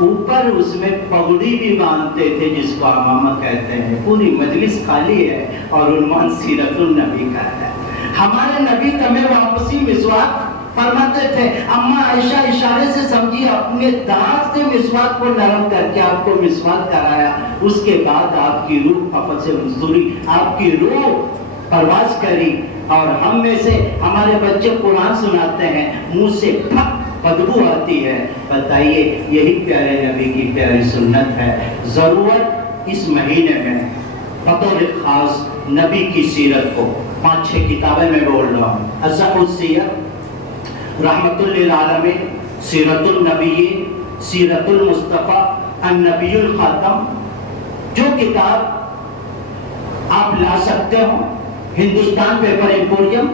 اوپر اس میں پگڑی بھی باندھتے تھے جس کو عمامہ کہتے ہیں. پوری مجلس خالی ہے اور عنوان سیرت النبی کا ہے. ہمارے نبی تمہیں واپسی مسواک فرماتے تھے. اما عائشہ اشارے سے سمجھی اپنے دانت سے مسواک کو نرم کر کے آپ کو مسواک کرایا. اس کے بعد آپ کی روح قفس منصوری, آپ کی روح پرواز کری. اور ہم میں سے ہمارے بچے قرآن سناتے ہیں, منہ سے پھک بدبو آتی ہے. بتائیے یہی پیارے نبی کی پیاری سنت ہے. ضرورت اس مہینے میں بطور خاص نبی کی سیرت کو 5-6 کتابیں میں بول رہا ہوں. اصح السیرت, رحمت للعالمین, سیرت النبی, سیرت المصطفیٰ, النبی الخاتم. جو کتاب آپ لا سکتے ہو, ہندوستان پیپر ایمپوریم,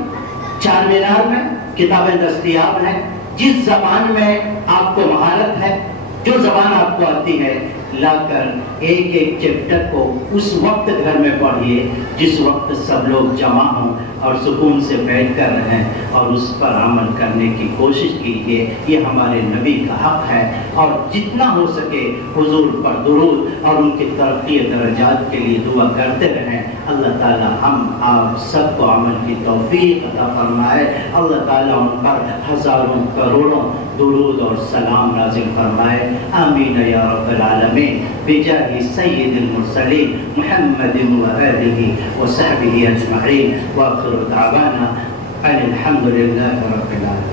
چار مینار میں کتابیں دستیاب ہیں. جس زبان میں آپ کو مہارت ہے, جو زبان آپ کو آتی ہے, لا کر ایک ایک چیپٹر کو اس وقت گھر میں پڑھیے جس وقت سب لوگ جمع ہوں اور سکون سے بیٹھ کر رہیں, اور اس پر عمل کرنے کی کوشش کیجیے. یہ ہمارے نبی کا حق ہے. اور جتنا ہو سکے حضور پر درود اور ان کی ترقی درجات کے لیے دعا کرتے رہیں. اللہ تعالی ہم آپ سب کو عمل کی توفیق عطا فرمائے. اللہ تعالی ان پر ہزاروں کروڑوں درود اور سلام نازل فرمائے. آمین یا رب العالمین. بجاہ سید المرسلین محمد وآلہ وصحبہ اجمعین. وآخر دعوانا ان الحمد للہ رب العالمین.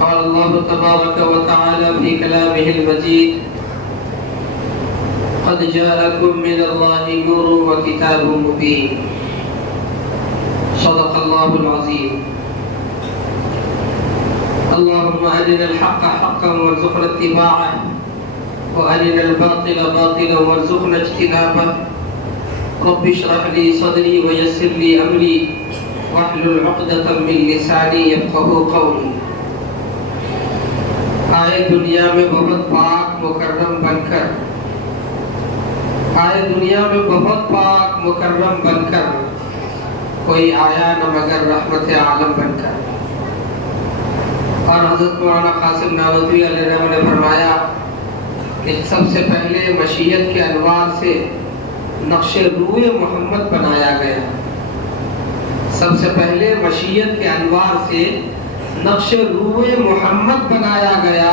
قال الله تبارك وتعالى في كلامه المجيد: قد جاءكم من الله نور وكتاب مبين. صدق الله العظيم. اللهم أرنا الحق حقا وارزقنا اتباعه وأرنا الباطل باطلا وارزقنا اجتنابه. رب اشرح لي صدري ويسر لي أمري واحلل عقدة من لساني يفقهوا قولي. آئے دنیا میں بہت پاک مکرم بن کر، آئے دنیا میں بہت پاک مکرم بن کر، کوئی آیا نہ مگر رحمت عالم بن کر. اور حضرت مولانا قاسم نانوتوی علیہ الرحمہ نے فرمایا کہ سب سے پہلے مشیت کے انوار سے نقش روئے محمد بنایا گیا. سب سے پہلے مشیت کے انوار سے نقش روئے محمد بنایا گیا،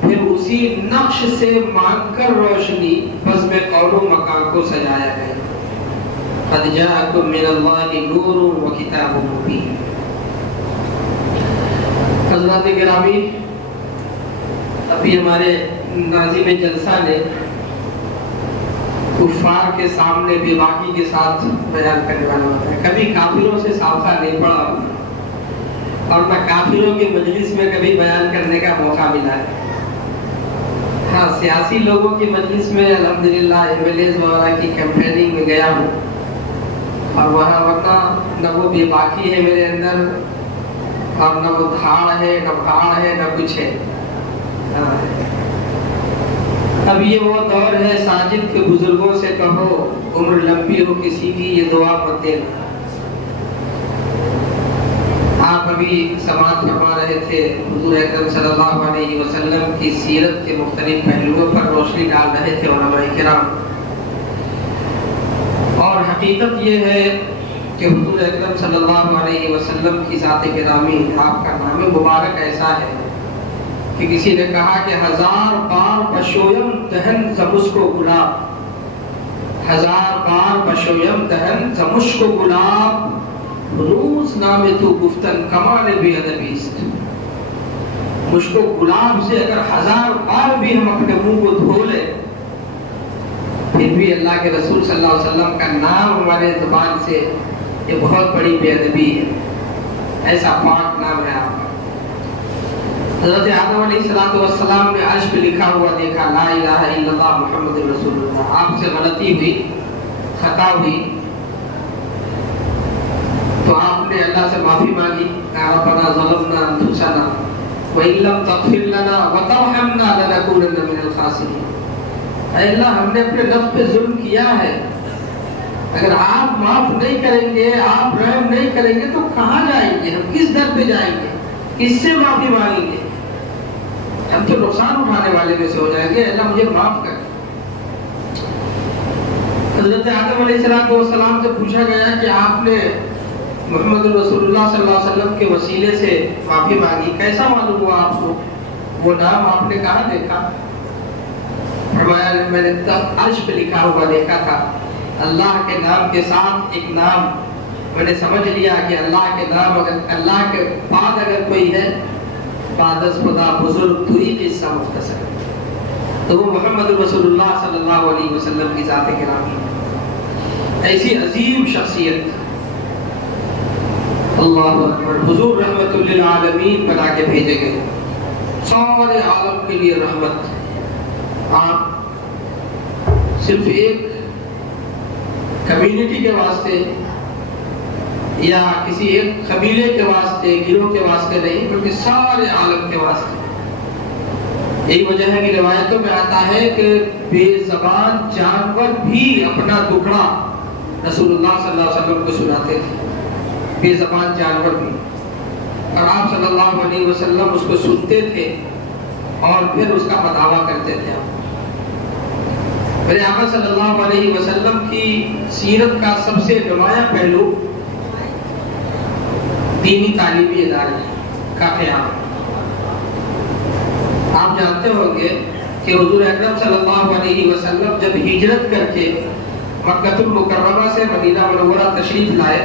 پھر اسی نقش سے مانگ کر روشنی بزم قول و مکان کو سجایا گیا. قد جاءکم من اللہ نور و کتاب مبین. حضرات گرامی، ابھی ہمارے ناظم جلسہ نے کفار کے سامنے بے باکی کے ساتھ بیان کرنے والا ہوتا ہے. کبھی کافروں سے سابقہ نہیں پڑا اور نہ کافروں کی مجلس میں کبھی بیان کرنے کا موقع ملا ہے. ہاں، سیاسی لوگوں کی مجلس میں الحمدللہ ایملیز وغیرہ کی کیمپیننگ میں گیا ہوں، اور وہاں ورنہ نہ وہ بے باکی ہے میرے اندر، اور نہ وہ دھاڑ ہے، نہ بھاڑ ہے، نہ کچھ ہے. اب یہ وہ دور ہے ساجد کے بزرگوں سے کہو عمر لمبی ہو کسی کی یہ دعا مت دینا. آپ ابھی سماعت فرما رہے تھے حضور اکرم صلی اللہ علیہ وسلم کی سیرت کے مختلف پہلوؤں پر روشنی ڈال رہے تھے علماء کرام. اور حقیقت یہ ہے کہ حضور اکرم صلی اللہ علیہ وسلم کی ذات گرامی، آپ کا نام مبارک ایسا ہے کہ کسی نے کہا کہ 1000 بار بشویم دہن زمش کو گلاب، 1000 بار بشویم دہن زمش کو گلاب، روز نام تو گفتن کمال بے ادبی است. مجھ کو گلاب سے اگر 1000 بار بھی ہم اپنے منہ کو دھو لیں، پھر بھی اللہ کے رسول صلی اللہ علیہ وسلم کا نام ہمارے زبان سے یہ بہت بڑی بے ادبی ہے. ایسا پاک نام ہے آپ کا. حضرت آدم علیہ السلام نے عرش پہ لکھا ہوا دیکھا لا الہ الا اللہ محمد رسول اللہ. آپ سے غلطی ہوئی، خطا ہوئی، تو آپ نے اللہ سے معافی مانگی. ربنا ظلمنا انفسنا وان لم تغفر لنا وترحمنا لنكونن من الخاسرین. اے اللہ، ہم نے اپنے نفس پہ ظلم کیا ہے، اگر آپ معاف نہیں کریں گے، آپ رحم نہیں کریں گے تو کہاں جائیں گے؟ ہم کس در پہ جائیں گے؟ کس سے معافی مانگیں گے؟ ہم تو نقصان اٹھانے والے میں سے ہو جائیں گے. اللہ مجھے معاف کر. حضرت آدم علیہ السلام سے پوچھا گیا کہ آپ نے محمد رسول اللہ صلی اللہ علیہ وسلم کے وسیلے سے معافی مانگی، کیسا معلوم ہوا آپ کو؟ وہ نام آپ نے کہاں دیکھا؟ فرمایا میں نے عرش پہ لکھا ہوا دیکھا تھا. اللہ کے نام کے ساتھ ایک نام میں نے سمجھ لیا کہ اللہ کے نام، اگر اللہ کے بعد اگر کوئی ہے، بعد از خدا بزرگ تو ہی قصہ مختصر، تو وہ محمد رسول اللہ صلی اللہ علیہ وسلم کی ذات گرامی. ایسی عظیم شخصیت، اللہ اکبر، حضور رحمت للعالمین بنا کے بھیجے گئے، سارے عالم کے لیے رحمت. آپ صرف ایک کمیونٹی کے واسطے یا کسی ایک قبیلے کے واسطے، گروہ کے واسطے نہیں، بلکہ سارے عالم کے واسطے. یہی وجہ ہے کہ روایتوں میں آتا ہے کہ بے زبان جانور بھی اپنا ٹکڑا رسول اللہ صلی اللہ علیہ وسلم کو سناتے تھے، بے زبان جانور بھی، اور آپ صلی اللہ علیہ وسلم اس کو سنتے تھے اور پھر اس کا مداوا کرتے تھے۔ میرے آقا صلی اللہ علیہ وسلم کی سیرت کا سب سے نمایاں پہلو دینی تعلیمی ادارے کا قیام۔ آپ جانتے ہوں گے کہ حضور اکرم صلی اللہ علیہ وسلم جب ہجرت کر کے مکہ المکرمہ سے مدینہ منورہ تشریف لائے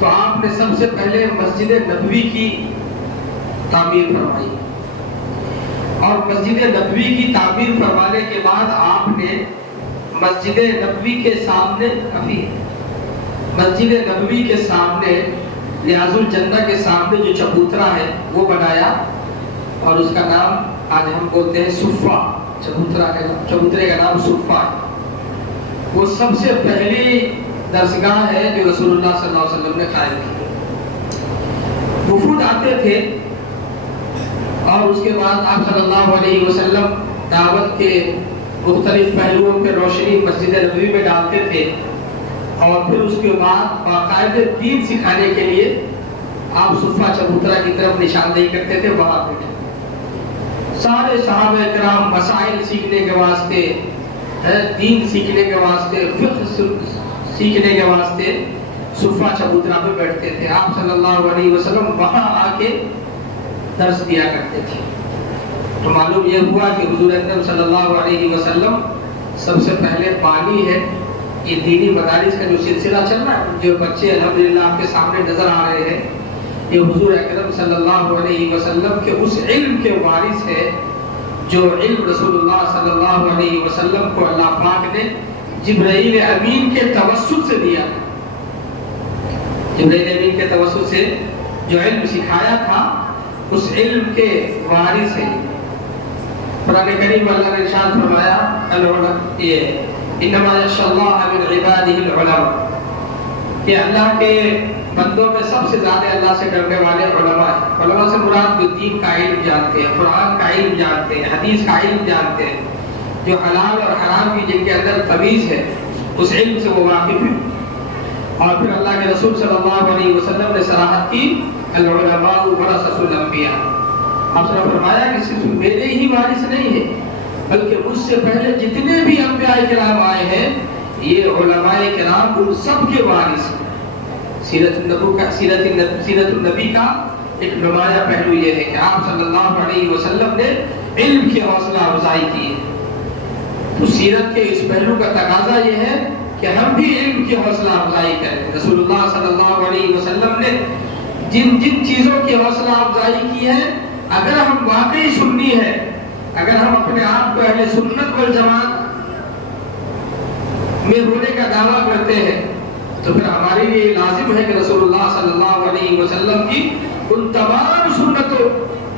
تو آپ نے سب سے پہلے مسجد نبوی کی تعمیر فرمائی، اور مسجد نبوی کی تعمیر فرمانے کے بعد آپ نے مسجد نبوی کے سامنے مسجد نبوی کے سامنے ریاض الجنہ کے سامنے جو چبوترا ہے وہ بنایا، اور اس کا نام آج ہم بولتے ہیں صفہ، چبوترے کا نام صفہ ہے۔ وہ سب سے پہلی درسگاہ ہے جو رسول اللہ صلی اللہ علیہ وسلم نے قائم کی۔ وفود آتے تھے اور اس کے بعد آپ صلی اللہ علیہ وسلم دعوت کے مختلف پہلوؤں پہ روشنی مسجد نبوی میں ڈالتے تھے، اور پھر اس کے بعد باقاعدہ دین سکھانے کے لیے آپ صفہ چبوترا کی طرف نشاندہی کرتے تھے۔ وہاں پہ سارے صحابہ کرام مسائل سیکھنے کے واسطے، دین سیکھنے کے واسطے، فقہ سیکھنے کے واسطے صفہ چبوترا پہ بیٹھتے تھے۔ آپ صلی اللہ علیہ وسلم وہاں آ کے درس دیا کرتے تھے۔ تو معلوم یہ ہوا کہ حضور اکرم صلی اللہ علیہ وسلم سب سے پہلے بانی ہے۔ یہ دینی مدارس کا جو سلسلہ چل رہا ہے، جو بچے الحمدللہ آپ کے سامنے نظر آ رہے ہیں، یہ حضور اکرم صلی اللہ علیہ وسلم کے اس علم کے وارث ہے جو علم رسول اللہ صلی اللہ علیہ وسلم کو اللہ پاک نے جبرائیل امین کے توسط سے دیا۔ جبرائیل امین کے توسط سے جو علم سکھایا تھا اس علم کے وارث ہے۔ قرآن کریم اللہ نے ارشاد فرمایا انما یخشی اللہ من عبادہ العلماء، کہ اللہ کے بندوں میں سب سے زیادہ اللہ سے ڈرنے والے علماء ہیں۔ علماء سے مراد جو دین کا علم جانتے ہیں، قرآن کا علم جانتے ہیں، حدیث کا علم جانتے ہیں، جو حلال اور حرام کی جن کے اندر تمیز ہے اس علم سے وہ واقف ہیں۔ اور پھر اللہ کے رسول صلی اللہ علیہ وسلم نے صراحت کی العلماء ورثۃ الانبیاء۔ آپ نے فرمایا کہ صرف میرے ہی وارث نہیں ہے بلکہ مجھ سے پہلے جتنے بھی انبیاء کرام آئے ہیں یہ علماء کرام ان سب کے وارث ہیں۔ سیرت النبی کا ایک نمایاں پہلو یہ ہے کہ آپ صلی اللہ علیہ وسلم نے علم کی حوصلہ افزائی کی ہے۔ تو سیرت کے اس پہلو کا تقاضا یہ ہے کہ ہم بھی علم کی حوصلہ افزائی کریں۔ رسول اللہ صلی اللہ علیہ وسلم نے جن جن چیزوں کی حوصلہ افزائی کی ہے، اگر ہم واقعی سنی ہے، اگر ہم اپنے آپ کو اہل سنت والجماعت میں ہونے کا دعویٰ کرتے ہیں تو پھر ہمارے لیے لازم ہے کہ رسول اللہ صلی اللہ علیہ وسلم کی ان تمام سنتوں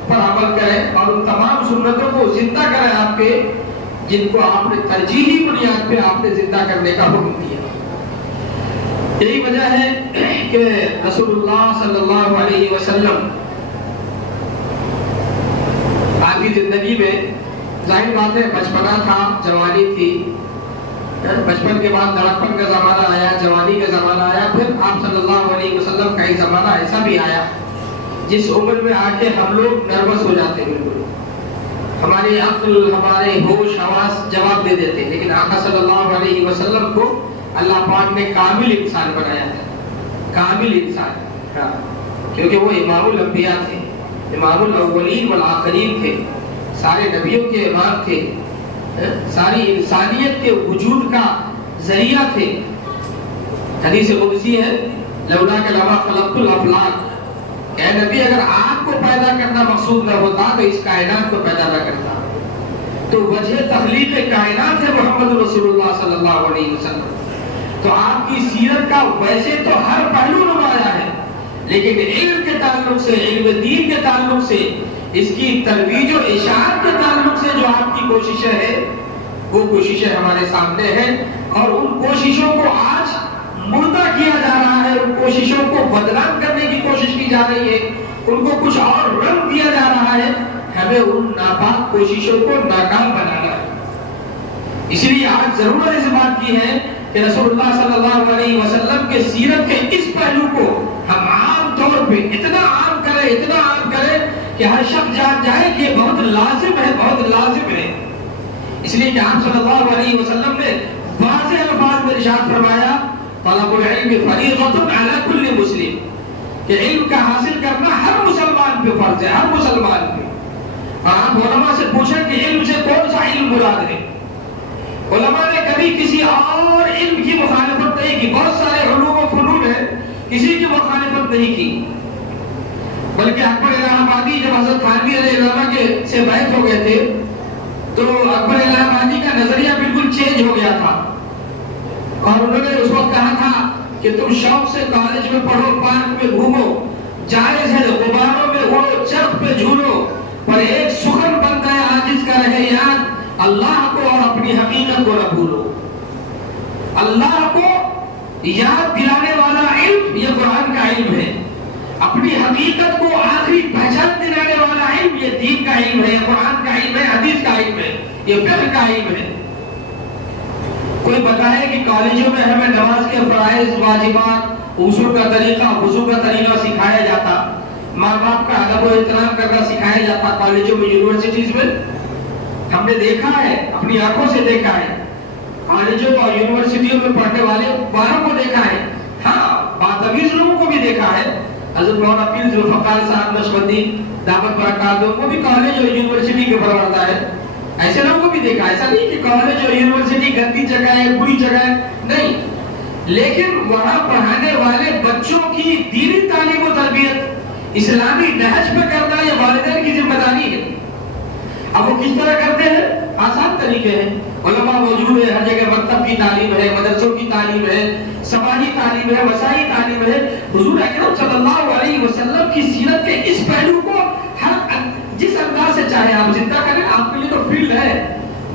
پر عمل کریں اور ان تمام سنتوں کو زندہ کریں آپ پہ، جن کو آپ نے ترجیحی بنیاد پہ آپ نے زندہ کرنے کا حکم دیا۔ یہی وجہ ہے کہ رسول اللہ صلی اللہ علیہ وسلم آپ کی زندگی میں ظاہر بات ہے بچپنا تھا، جوانی تھی، بچپن کے بعد لڑکپن کا زمانہ آیا، جوانی کا زمانہ آیا، پھر آپ صلی اللہ علیہ وسلم کا ایک زمانہ ایسا بھی آیا جس عمر میں آ کے ہم لوگ نروس ہو جاتے ہیں، بالکل ہماری عقل، ہمارے ہوش حواس جواب دے دیتے ہیں، لیکن آقا صلی اللہ علیہ وسلم کو اللہ پاک نے کامل انسان بنایا تھا، کامل انسان، کیونکہ وہ امام الانبیاء تھے، امام الاولین والآخرین تھے، سارے نبیوں کے امام تھے، ساری انسانیت کے وجود کا ذریعہ تھے۔ حدیث قدسی ہے لولاک لما خلقت الافلاک، اے نبی اگر آپ کو پیدا کرنا مقصود نہ ہوتا تو اس کائنات کو پیدا نہ کرتا۔ تو وجہ تخلیق کائنات ہے محمد رسول اللہ صلی اللہ علیہ وسلم۔ تو آپ کی سیرت کا ویسے تو ہر پہلو نمایاں ہے، لیکن علم کے تعلق سے، علم دین کے تعلق سے، اس کی ترویج و اشاعت کے تعلق سے جو آپ کی کوششیں ہیں وہ کوششیں ہمارے سامنے ہیں، اور ان کوششوں کو آج مردہ کیا جا رہا ہے، ان کوششوں کو بدنام کرنے کی کوشش کی جا رہی ہے، ان کو کچھ اور رنگ دیا جا رہا ہے۔ ہمیں ان ناپاک کوششوں کو ناکام بنانا ہے۔ اس لیے آج ضرورت اس بات کی ہے کہ رسول اللہ صلی اللہ علیہ وسلم کے سیرت کے اس پہلو کو ہم عام طور پہ اتنا عام کریں کہ ہر شخص جان جائے کہ یہ بہت لازم ہے. اس لیے کہ آپ صلی اللہ علیہ وسلم نے واضح الفاظ میں ارشاد فرمایا طلب العلم فریضۃ علی کل مسلم، کہ علم کا حاصل کرنا ہر مسلمان پہ فرض ہے، ہر مسلمان پہ. اور آپ علماء سے پوچھیں کہ علم سے کون سا علم مراد ہے. علماء نے کبھی کسی اور علم کی مخالفت نہیں کی. بہت سارے علوم و فنون ہیں، کسی کی مخالفت نہیں کی، بلکہ اکبر الہ آبادی جب حضرت تھانوی علیہ السلام کے سے بیعت ہو گئے تھے تو اکبر الہ آبادی کا نظریہ بالکل چینج ہو گیا تھا. اور انہوں نے اس وقت کہا تھا کہ تم شوق سے کالج میں پڑھو، پارک میں گھومو، جائز ہے غباروں میں اڑو، چرخ پہ جھولو، پر ایک سخن بنتا ہے عاجز کا رہے یاد، اللہ کو اور اپنی حقیقت کو نہ بھولو. اللہ کو یاد دلانے والا علم یہ قرآن کا علم ہے. اپنی حقیقت کو آخری پہچان دلانے والا علم یہ دین کا علم ہے، یہ قرآن کا علم ہے، حدیث کا علم ہے، یہ فقہ کا علم ہے. کوئی بتائے کہ کالجوں میں ہمیں نماز کے فرائض، واجبات، غسل کا طریقہ، وضو کا طریقہ سکھایا جاتا، ماں باپ کا ادب و احترام کرنا سکھایا جاتا کالجوں میں، یونیورسٹیز میں. ہم نے دیکھا ہے، اپنی آنکھوں سے دیکھا ہے، کالجوں اور یونیورسٹیوں میں پڑھنے والوں کو دیکھا ہے. ہاں، باتمیز لوگوں کو بھی دیکھا ہے. حضرت مولانا پیر ذوالفقار صاحب نقشبندی دعوت برکات وہ بھی کالج اور یونیورسٹی کے پروردگار ہے. ایسے لوگوں کو بھی دیکھا. ایسا نہیں کہ کالج اور یونیورسٹی گندی جگہ ہے، بری جگہ ہے، نہیں، لیکن وہاں پڑھانے والے بچوں کی دینی تعلیم و تربیت اسلامی نہج پہ کرنا یہ والدین کی ذمہ داری ہے. اب وہ کس طرح کرتے ہیں؟ آسان طریقے ہیں. علماء موجود ہے، ہر جگہ مکتب کی تعلیم ہے، مدرسوں کی تعلیم ہے، سماجی تعلیم ہے، وسائی تعلیم ہے. حضور اکرم صلی اللہ علیہ وسلم کی سیرت کے اس پہلو کو ہر جس انداز سے چاہے آپ زندہ کریں. آپ کے لیے تو فیلڈ ہے،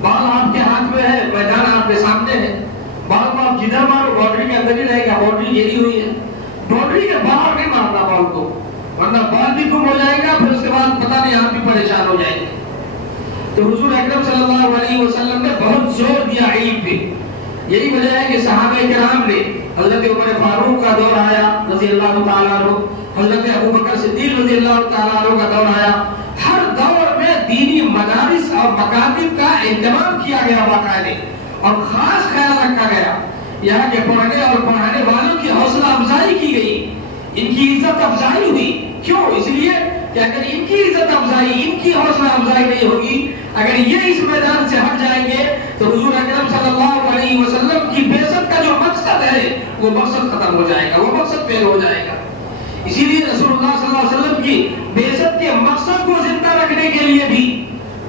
بال آپ کے ہاتھ میں ہے، میدان آپ کے سامنے ہے. بال کو آپ جدھر مارو باؤنڈری کے اندر ہی رہے گا. باؤنڈری گھیری ہوئی ہے، باؤنڈری کے باہر نہیں مارنا بال کو، ورنہ بال بھی گم ہو جائے گا، پھر اس کے بعد پتہ نہیں آپ بھی پریشان ہو جائیں گے. تو حضور اکرم صلی اللہ علیہ وسلم نے بہت زور دیا علم پہ. یہی وجہ ہے کہ صحابہ کرام نے حضرت عمر فاروق کا دور آیا رضی اللہ تعالیٰ عنہ، حضرت ابوبکر صدیق رضی اللہ تعالیٰ عنہ کا دور آیا. ہر دور میں دینی مدارس اور مکاتب کا اہتمام کیا گیا باقاعدے، اور خاص خیال رکھا گیا یہاں کے پڑھنے اور پڑھانے والوں کی حوصلہ افزائی کی گئی، ان کی عزت افزائی ہوئی. کیوں؟ اس لیے کہ اگر ان کی عزت افزائی، ان کی حوصلہ افزائی نہیں ہوگی، اگر یہ اس میدان سے ہٹ جائیں گے تو حضور اکرم صلی اللہ علیہ وسلم کی بعثت کا جو مقصد ہے وہ مقصد ختم ہو جائے گا، وہ مقصد فیل ہو جائے گا. اسی لیے رسول اللہ صلی اللہ علیہ وسلم کی بعثت کے مقصد کو زندہ رکھنے کے لیے بھی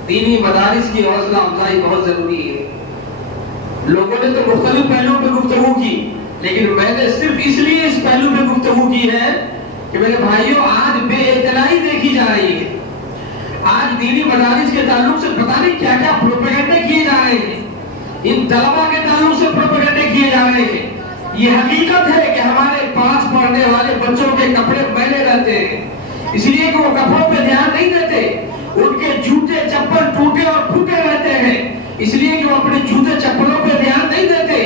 دینی مدارس کی حوصلہ افزائی بہت ضروری ہے. لوگوں نے تو مختلف پہلوؤں پہ گفتگو کی، لیکن میں نے صرف اس لیے اس پہلو پہ گفتگو کی ہے کہ میرے بھائیوں آج بے اطلاعی دیکھی جا رہی ہے. آج دینی مدارس کے تعلق سے پتہ نہیں کیا کیا پروپیگنڈے کیے جا رہے ہیں، ان طلباء کے تعلق سے پروپیگنڈے کیے جا رہے ہیں. یہ حقیقت ہے کہ ہمارے پاس پڑھنے والے بچوں کے کپڑے میلے رہتے ہیں، اس لیے کہ وہ کپڑوں پہ دھیان نہیں دیتے. ان کے جوتے چپل ٹوٹے اور پھوٹے رہتے ہیں، اس لیے کہ وہ اپنے جوتے چپلوں پہ دھیان نہیں دیتے.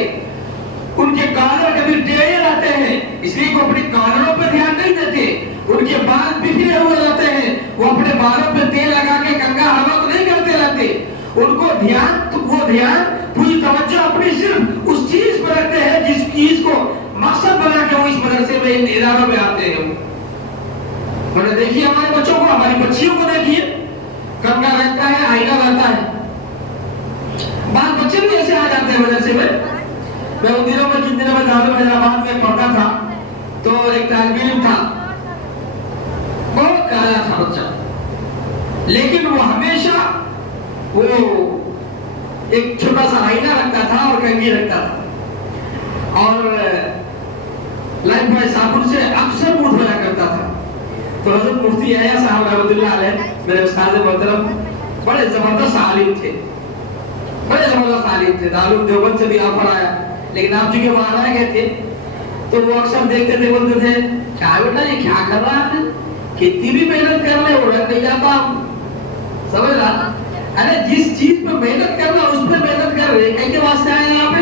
ان کے کالر کبھی ٹیڑھے رہتے ہیں، اس لیے کہ وہ اپنے کالروں پہ دھیان نہیں دیتے. ان کے بال بکھرے ہوئے رہتے ہیں، وہ اپنے بالوں پہ تیل لگا کے کنگھا حلق نہیں کرتے رہتے. ان کو دھیان پوری توجہ اپنی صرف اس چیز پر رکھتے ہیں جس چیز کو مقصد بنا کے وہ اس مدرسے میں ان اداروں میں آتے ہیں. میں نے دیکھی ہمارے بچوں کو، ہماری بچیوں کو دیکھیے، کنگھا رہتا ہے، آئینہ رہتا ہے، بال بچے بھی ایسے آ جاتے ہیں مدرسے میں. میں ان دنوں میں جن دنوں میں دارالعلوم حیدرآباد میں پڑھتا تھا تو ایک طالب علم تھا، بہت کالا تھا بچہ، لیکن وہ ہمیشہ وہ ایک چھوٹا سا آئینہ رکھتا تھا اور کنگھی رکھتا تھا، اور لائف بوائے صابن سے اکثر منہ دھویا کرتا تھا. تو حضرت مفتی یحییٰ صاحب رحمۃ اللہ علیہ میرے استاد محترم بڑے زبردست عالم تھے، دارالعلوم دیوبند سے بھی آفر آیا، لیکن آپ چونکہ وہاں رہ گئے تھے تو وہ اکثر دیکھتے تھے، بولتے تھے کیا بیٹا یہ کیا کر رہا ہے، کتنی بھی محنت کر لے وہ رہ نہیں جاتا. سمجھ رہا؟ ارے جس چیز پہ محنت کرنا اس پہ محنت کر رہے، کہیں کے واسطے آئے یہاں پہ؟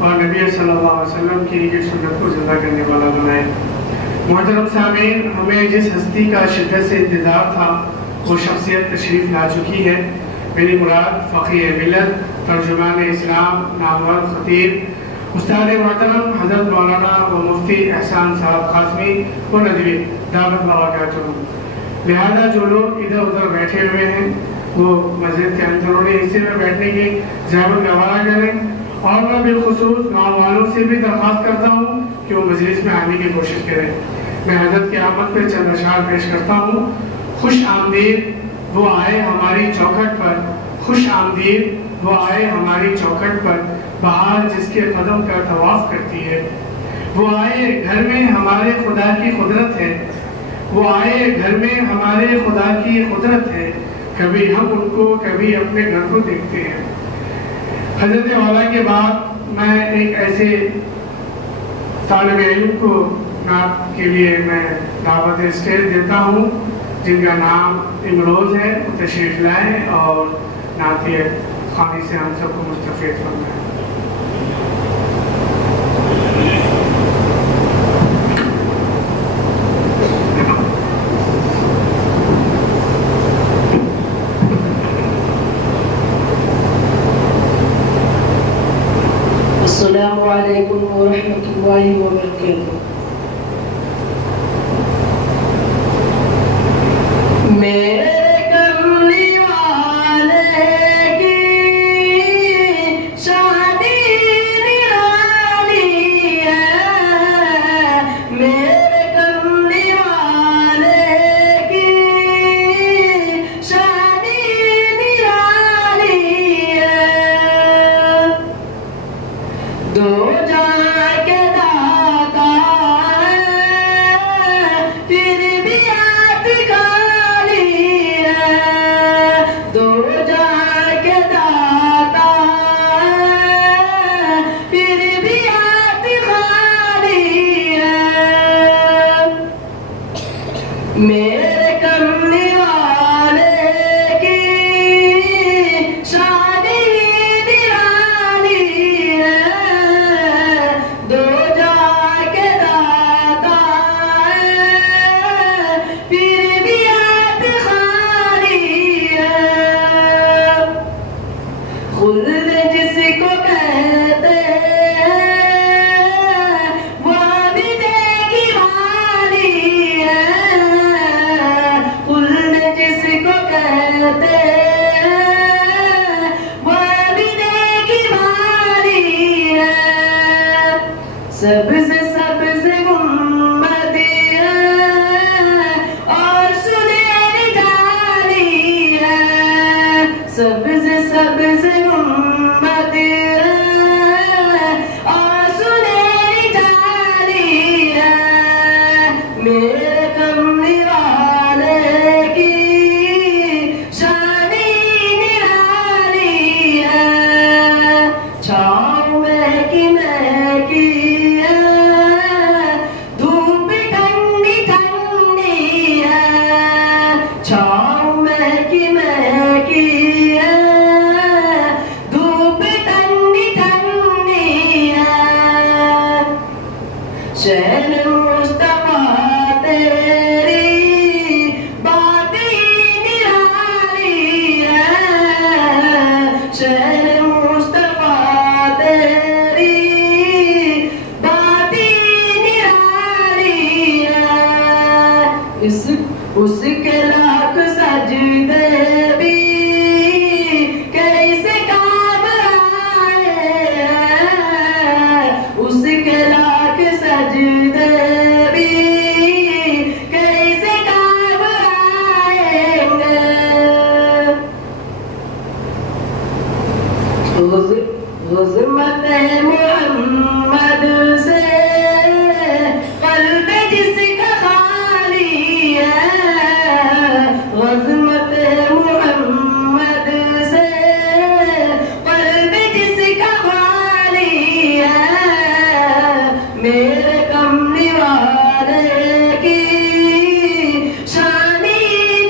اور نبی صلی اللہ علیہ وسلم کی ایک سنت کو زندہ کرنے والا بنائے۔ محترم سامعین، ہمیں جس ہستی کا شدت سے انتظار تھا وہ شخصیت تشریف لا چکی ہے۔ میری مراد فقیہ ملت، ترجمان اسلام، نامور خطیب، استاد محترم حضرت مولانا و مفتی احسان صاحب قاسمی و ندوی دعوت برکاتہ۔ لہذا جو لوگ ادھر ادھر بیٹھے ہوئے ہیں وہ مسجد کے اندرونی حصے میں بیٹھنے کی زحمت گوارا کریں، اور میں بالخصوص گاؤں والوں سے بھی درخواست کرتا ہوں کہ وہ مجلس میں آنے کی کوشش کریں۔ میں حضرت کی آمد پہ چند اشعار پیش کرتا ہوں۔ خوش آمدید وہ آئے ہماری چوکھٹ پر، خوش آمدید وہ آئے ہماری چوکھٹ پر، بہار جس کے قدم کا طواف کرتی ہے۔ وہ آئے گھر میں ہمارے خدا کی قدرت ہے، وہ آئے گھر میں ہمارے خدا کی قدرت ہے، کبھی ہم ان کو کبھی اپنے گھر کو دیکھتے ہیں۔ حضرت والا کے بعد میں ایک ایسے طالب علم کو نعت کے لیے میں دعوت اسٹیج دیتا ہوں جن کا نام امروز ہے، تشریف لائیں اور نعتیہ خوانی سے ہم سب کو مستفید فرمائیں۔ السلام علیکم ورحمۃ اللہ وبرکاتہ۔ میرے کملی والے کی شادی نرالی ہے، میرے کملی والے کی شادی نرالی ہے، دو جہاں کے داتا ہے پھر بھی آپ خالی ہے، دو جہاں کے داتا ہے پھر بھی آپ خالی ہے، میرے کملی والے کی شادی نرالی ہے، دو جہاں کے داتا ہے پھر بھی آپ خالی ہے، خلد جس کو کہتے ہیں وہ عابدے کی والی ہے، خلد جس کو کہتے ہیں وہ عابدے کی والی ہے، سبز سبز گنبدیں ہیں اور سنہری ڈالی ہے، سبز سبز گنبدیں ہیں اور سنہری ڈالی ہے، میرے کملی والے کی شانی نرالی ہے، چھاؤں میں کی ہے، دھوپ ٹھنڈی ٹھنڈی ہے، چھاؤں میں کی ہے، دھوپ ٹھنڈی ٹھنڈی ہے، شہر مصطفیٰ تیری بات ہی نرالی ہے، شہر مصطفیٰ تیری بات ہی نرالی ہے، اس کے لاکھ سجدے بھی کیسے کام آئے ہیں، اس کے لاکھ سجدے بھی کیسے کام آئیں گے، عظمت محمد سے قلب جس کا خالی ہے، عظمت محمد سے قلب جس کا خالی ہے، میرے کملی والے کی شانی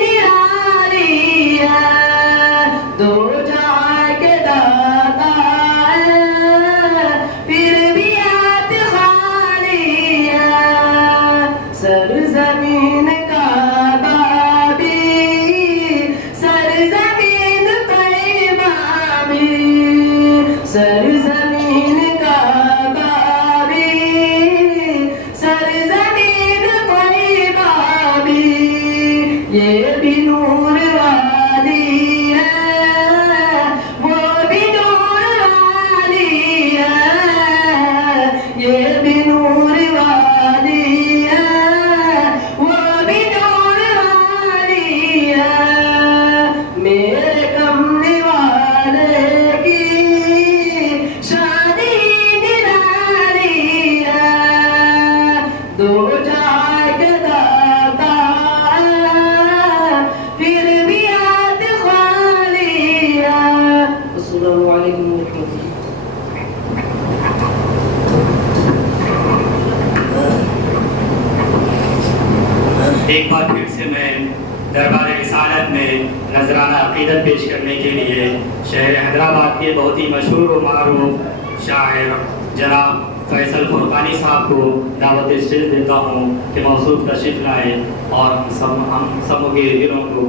نرالی ہے، دو جہاں کے داتا ہے عقیدت پیش کرنے کے لیے شہر حیدرآباد کے بہت ہی مشہور و معروف شاعر جناب فیصل فرقانی صاحب کو دعوت اسٹیج دیتا ہوں کہ موصوف تشریف لائے اور ہم سب کے دلوں کو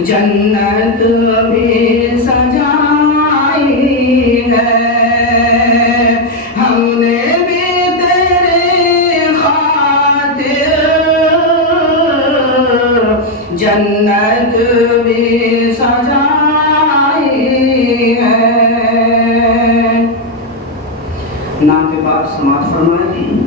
جنت بھی سجائی ہے ہم نے بھی تیری خاطر جنت بھی سجائی ہے نام کے بعد سماعت فرمائیں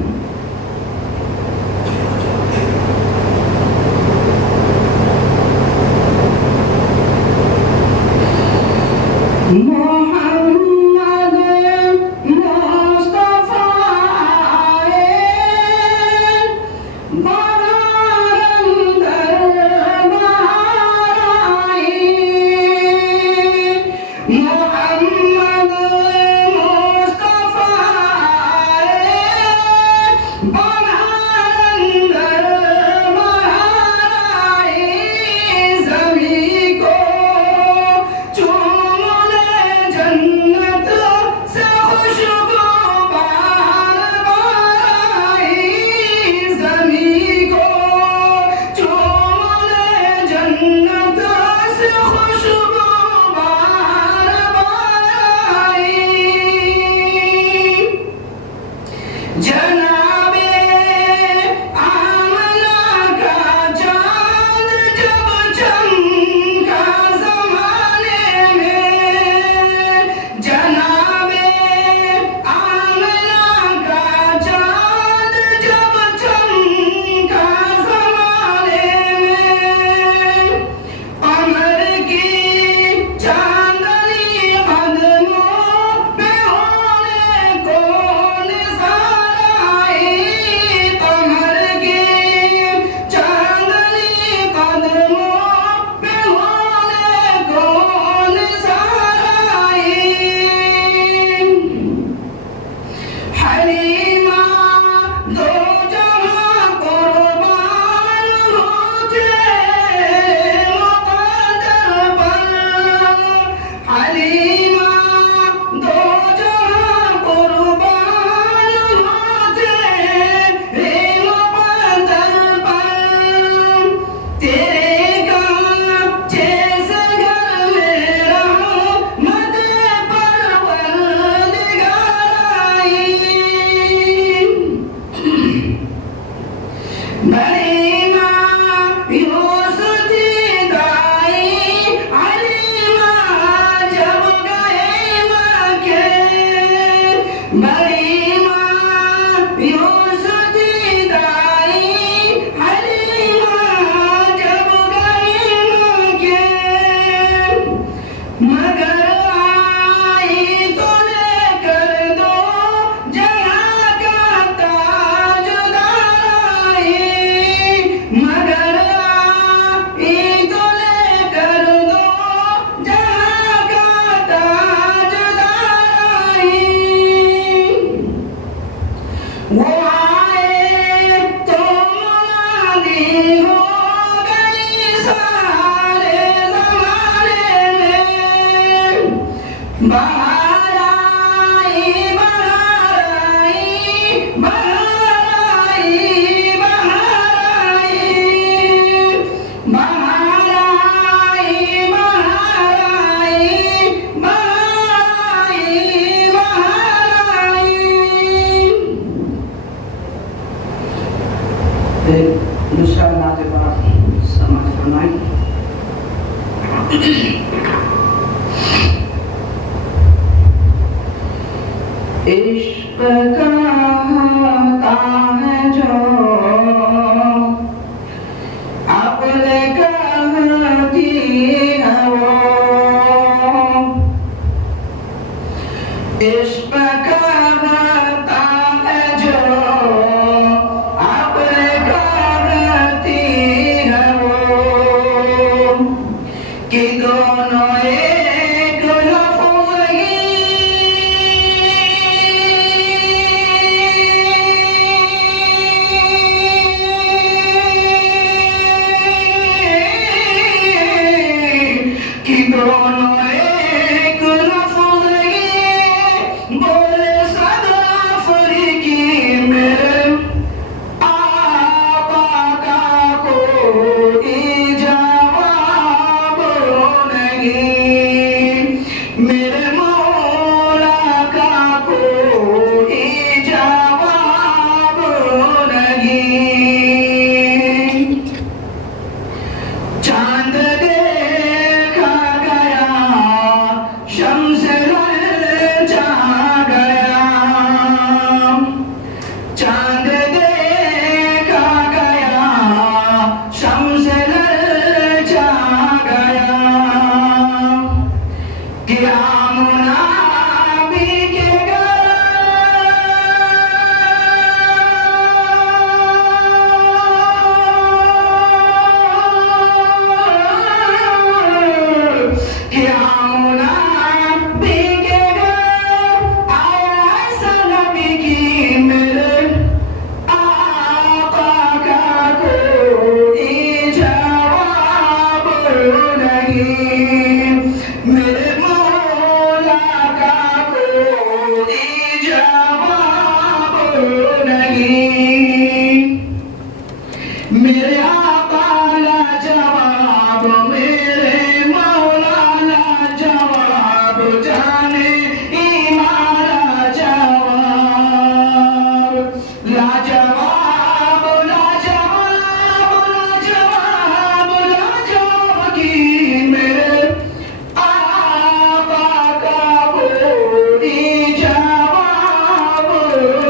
مگر آئی دوسرا ناطقہ سماعت فرمائیں. عشق کہتا ہے جو عقل کہتی ہے وہ. عشق کہتا ہے جو عقل کہتی ہے وہ کہ دونوں ایک لفظ کہ دونوں ایک لفظ بولے صدا فریقی میرے آقا کا کوئی جواب نہیں. میرے مولا کا کوئی جواب نہیں. چاند دیکھا گیا شمس للچا گیا. چاند دیکھا گیا شمس للچا گیا. کیا منابی کے کیا منابی کے آیا ایسا نبی کی میرے آقا کا کوئی جواب نہیں. میرے مولا کا کوئی جواب نہیں. میرے آقا لا جواب میرے مولا لا جواب جانے ایمان لا جواب. لا جواب لا جواب لا جواب لا جواب کی میرے آقا کا کوئی جواب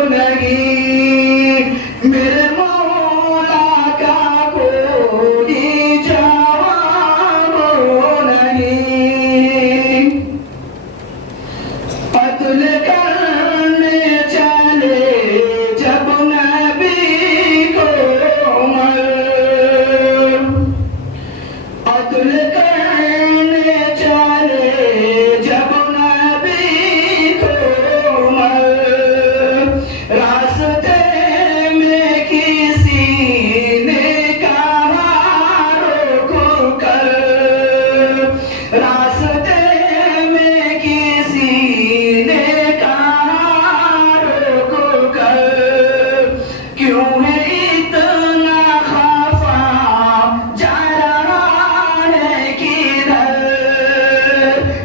نہیں. میرے مولا کا کوئی جواب نہیں. قتل کرنے چلے جب نبی کو عمر. قتل کرنے چلے جب نبی کو عمر. راستے میں کسی نے کہا روک کر. راستے میں کسی نے کہا روک کر. کیوں ہے اتنا خفا جا رہا ہے کدھر.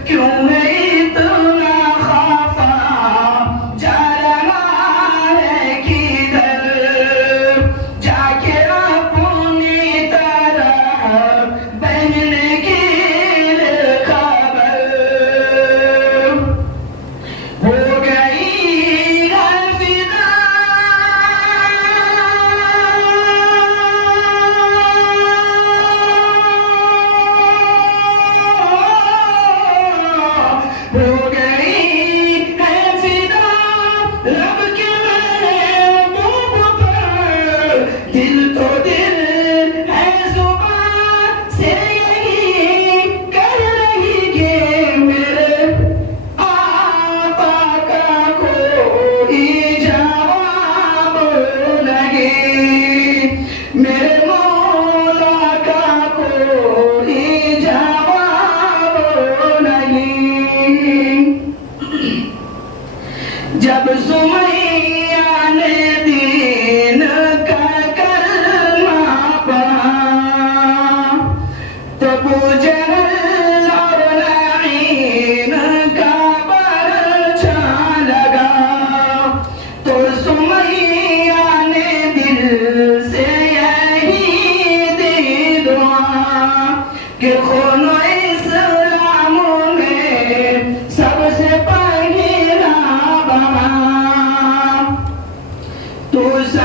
کیوں ہے اتنا خفا جا رہا ہے کدھر. جا کے اپنی طرح بہن کی خبر ہو گئی ہے فدا. ہو گئی ہے فدا رب کے محبوب پر. دل تو دل ہے زبان سے یہی کر رہی کہ میرے آقا کا کوئی جواب نہیں. میرے مولا کا کوئی جواب نہیں. جب سمیہ نے دین کا کلمہ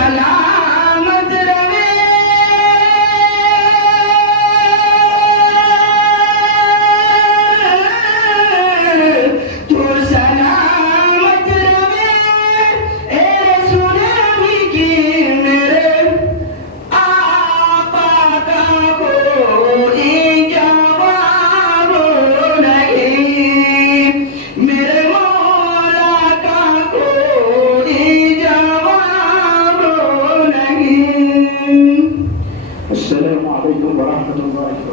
سلامت رہے تو سلامت رہے اے رسول نبی کی میرے آقا کا کوئی جواب نہیں میرے مولا کا کوئی جواب نہیں. السلام علیکم ورحمۃ اللہ وبرکاتہ.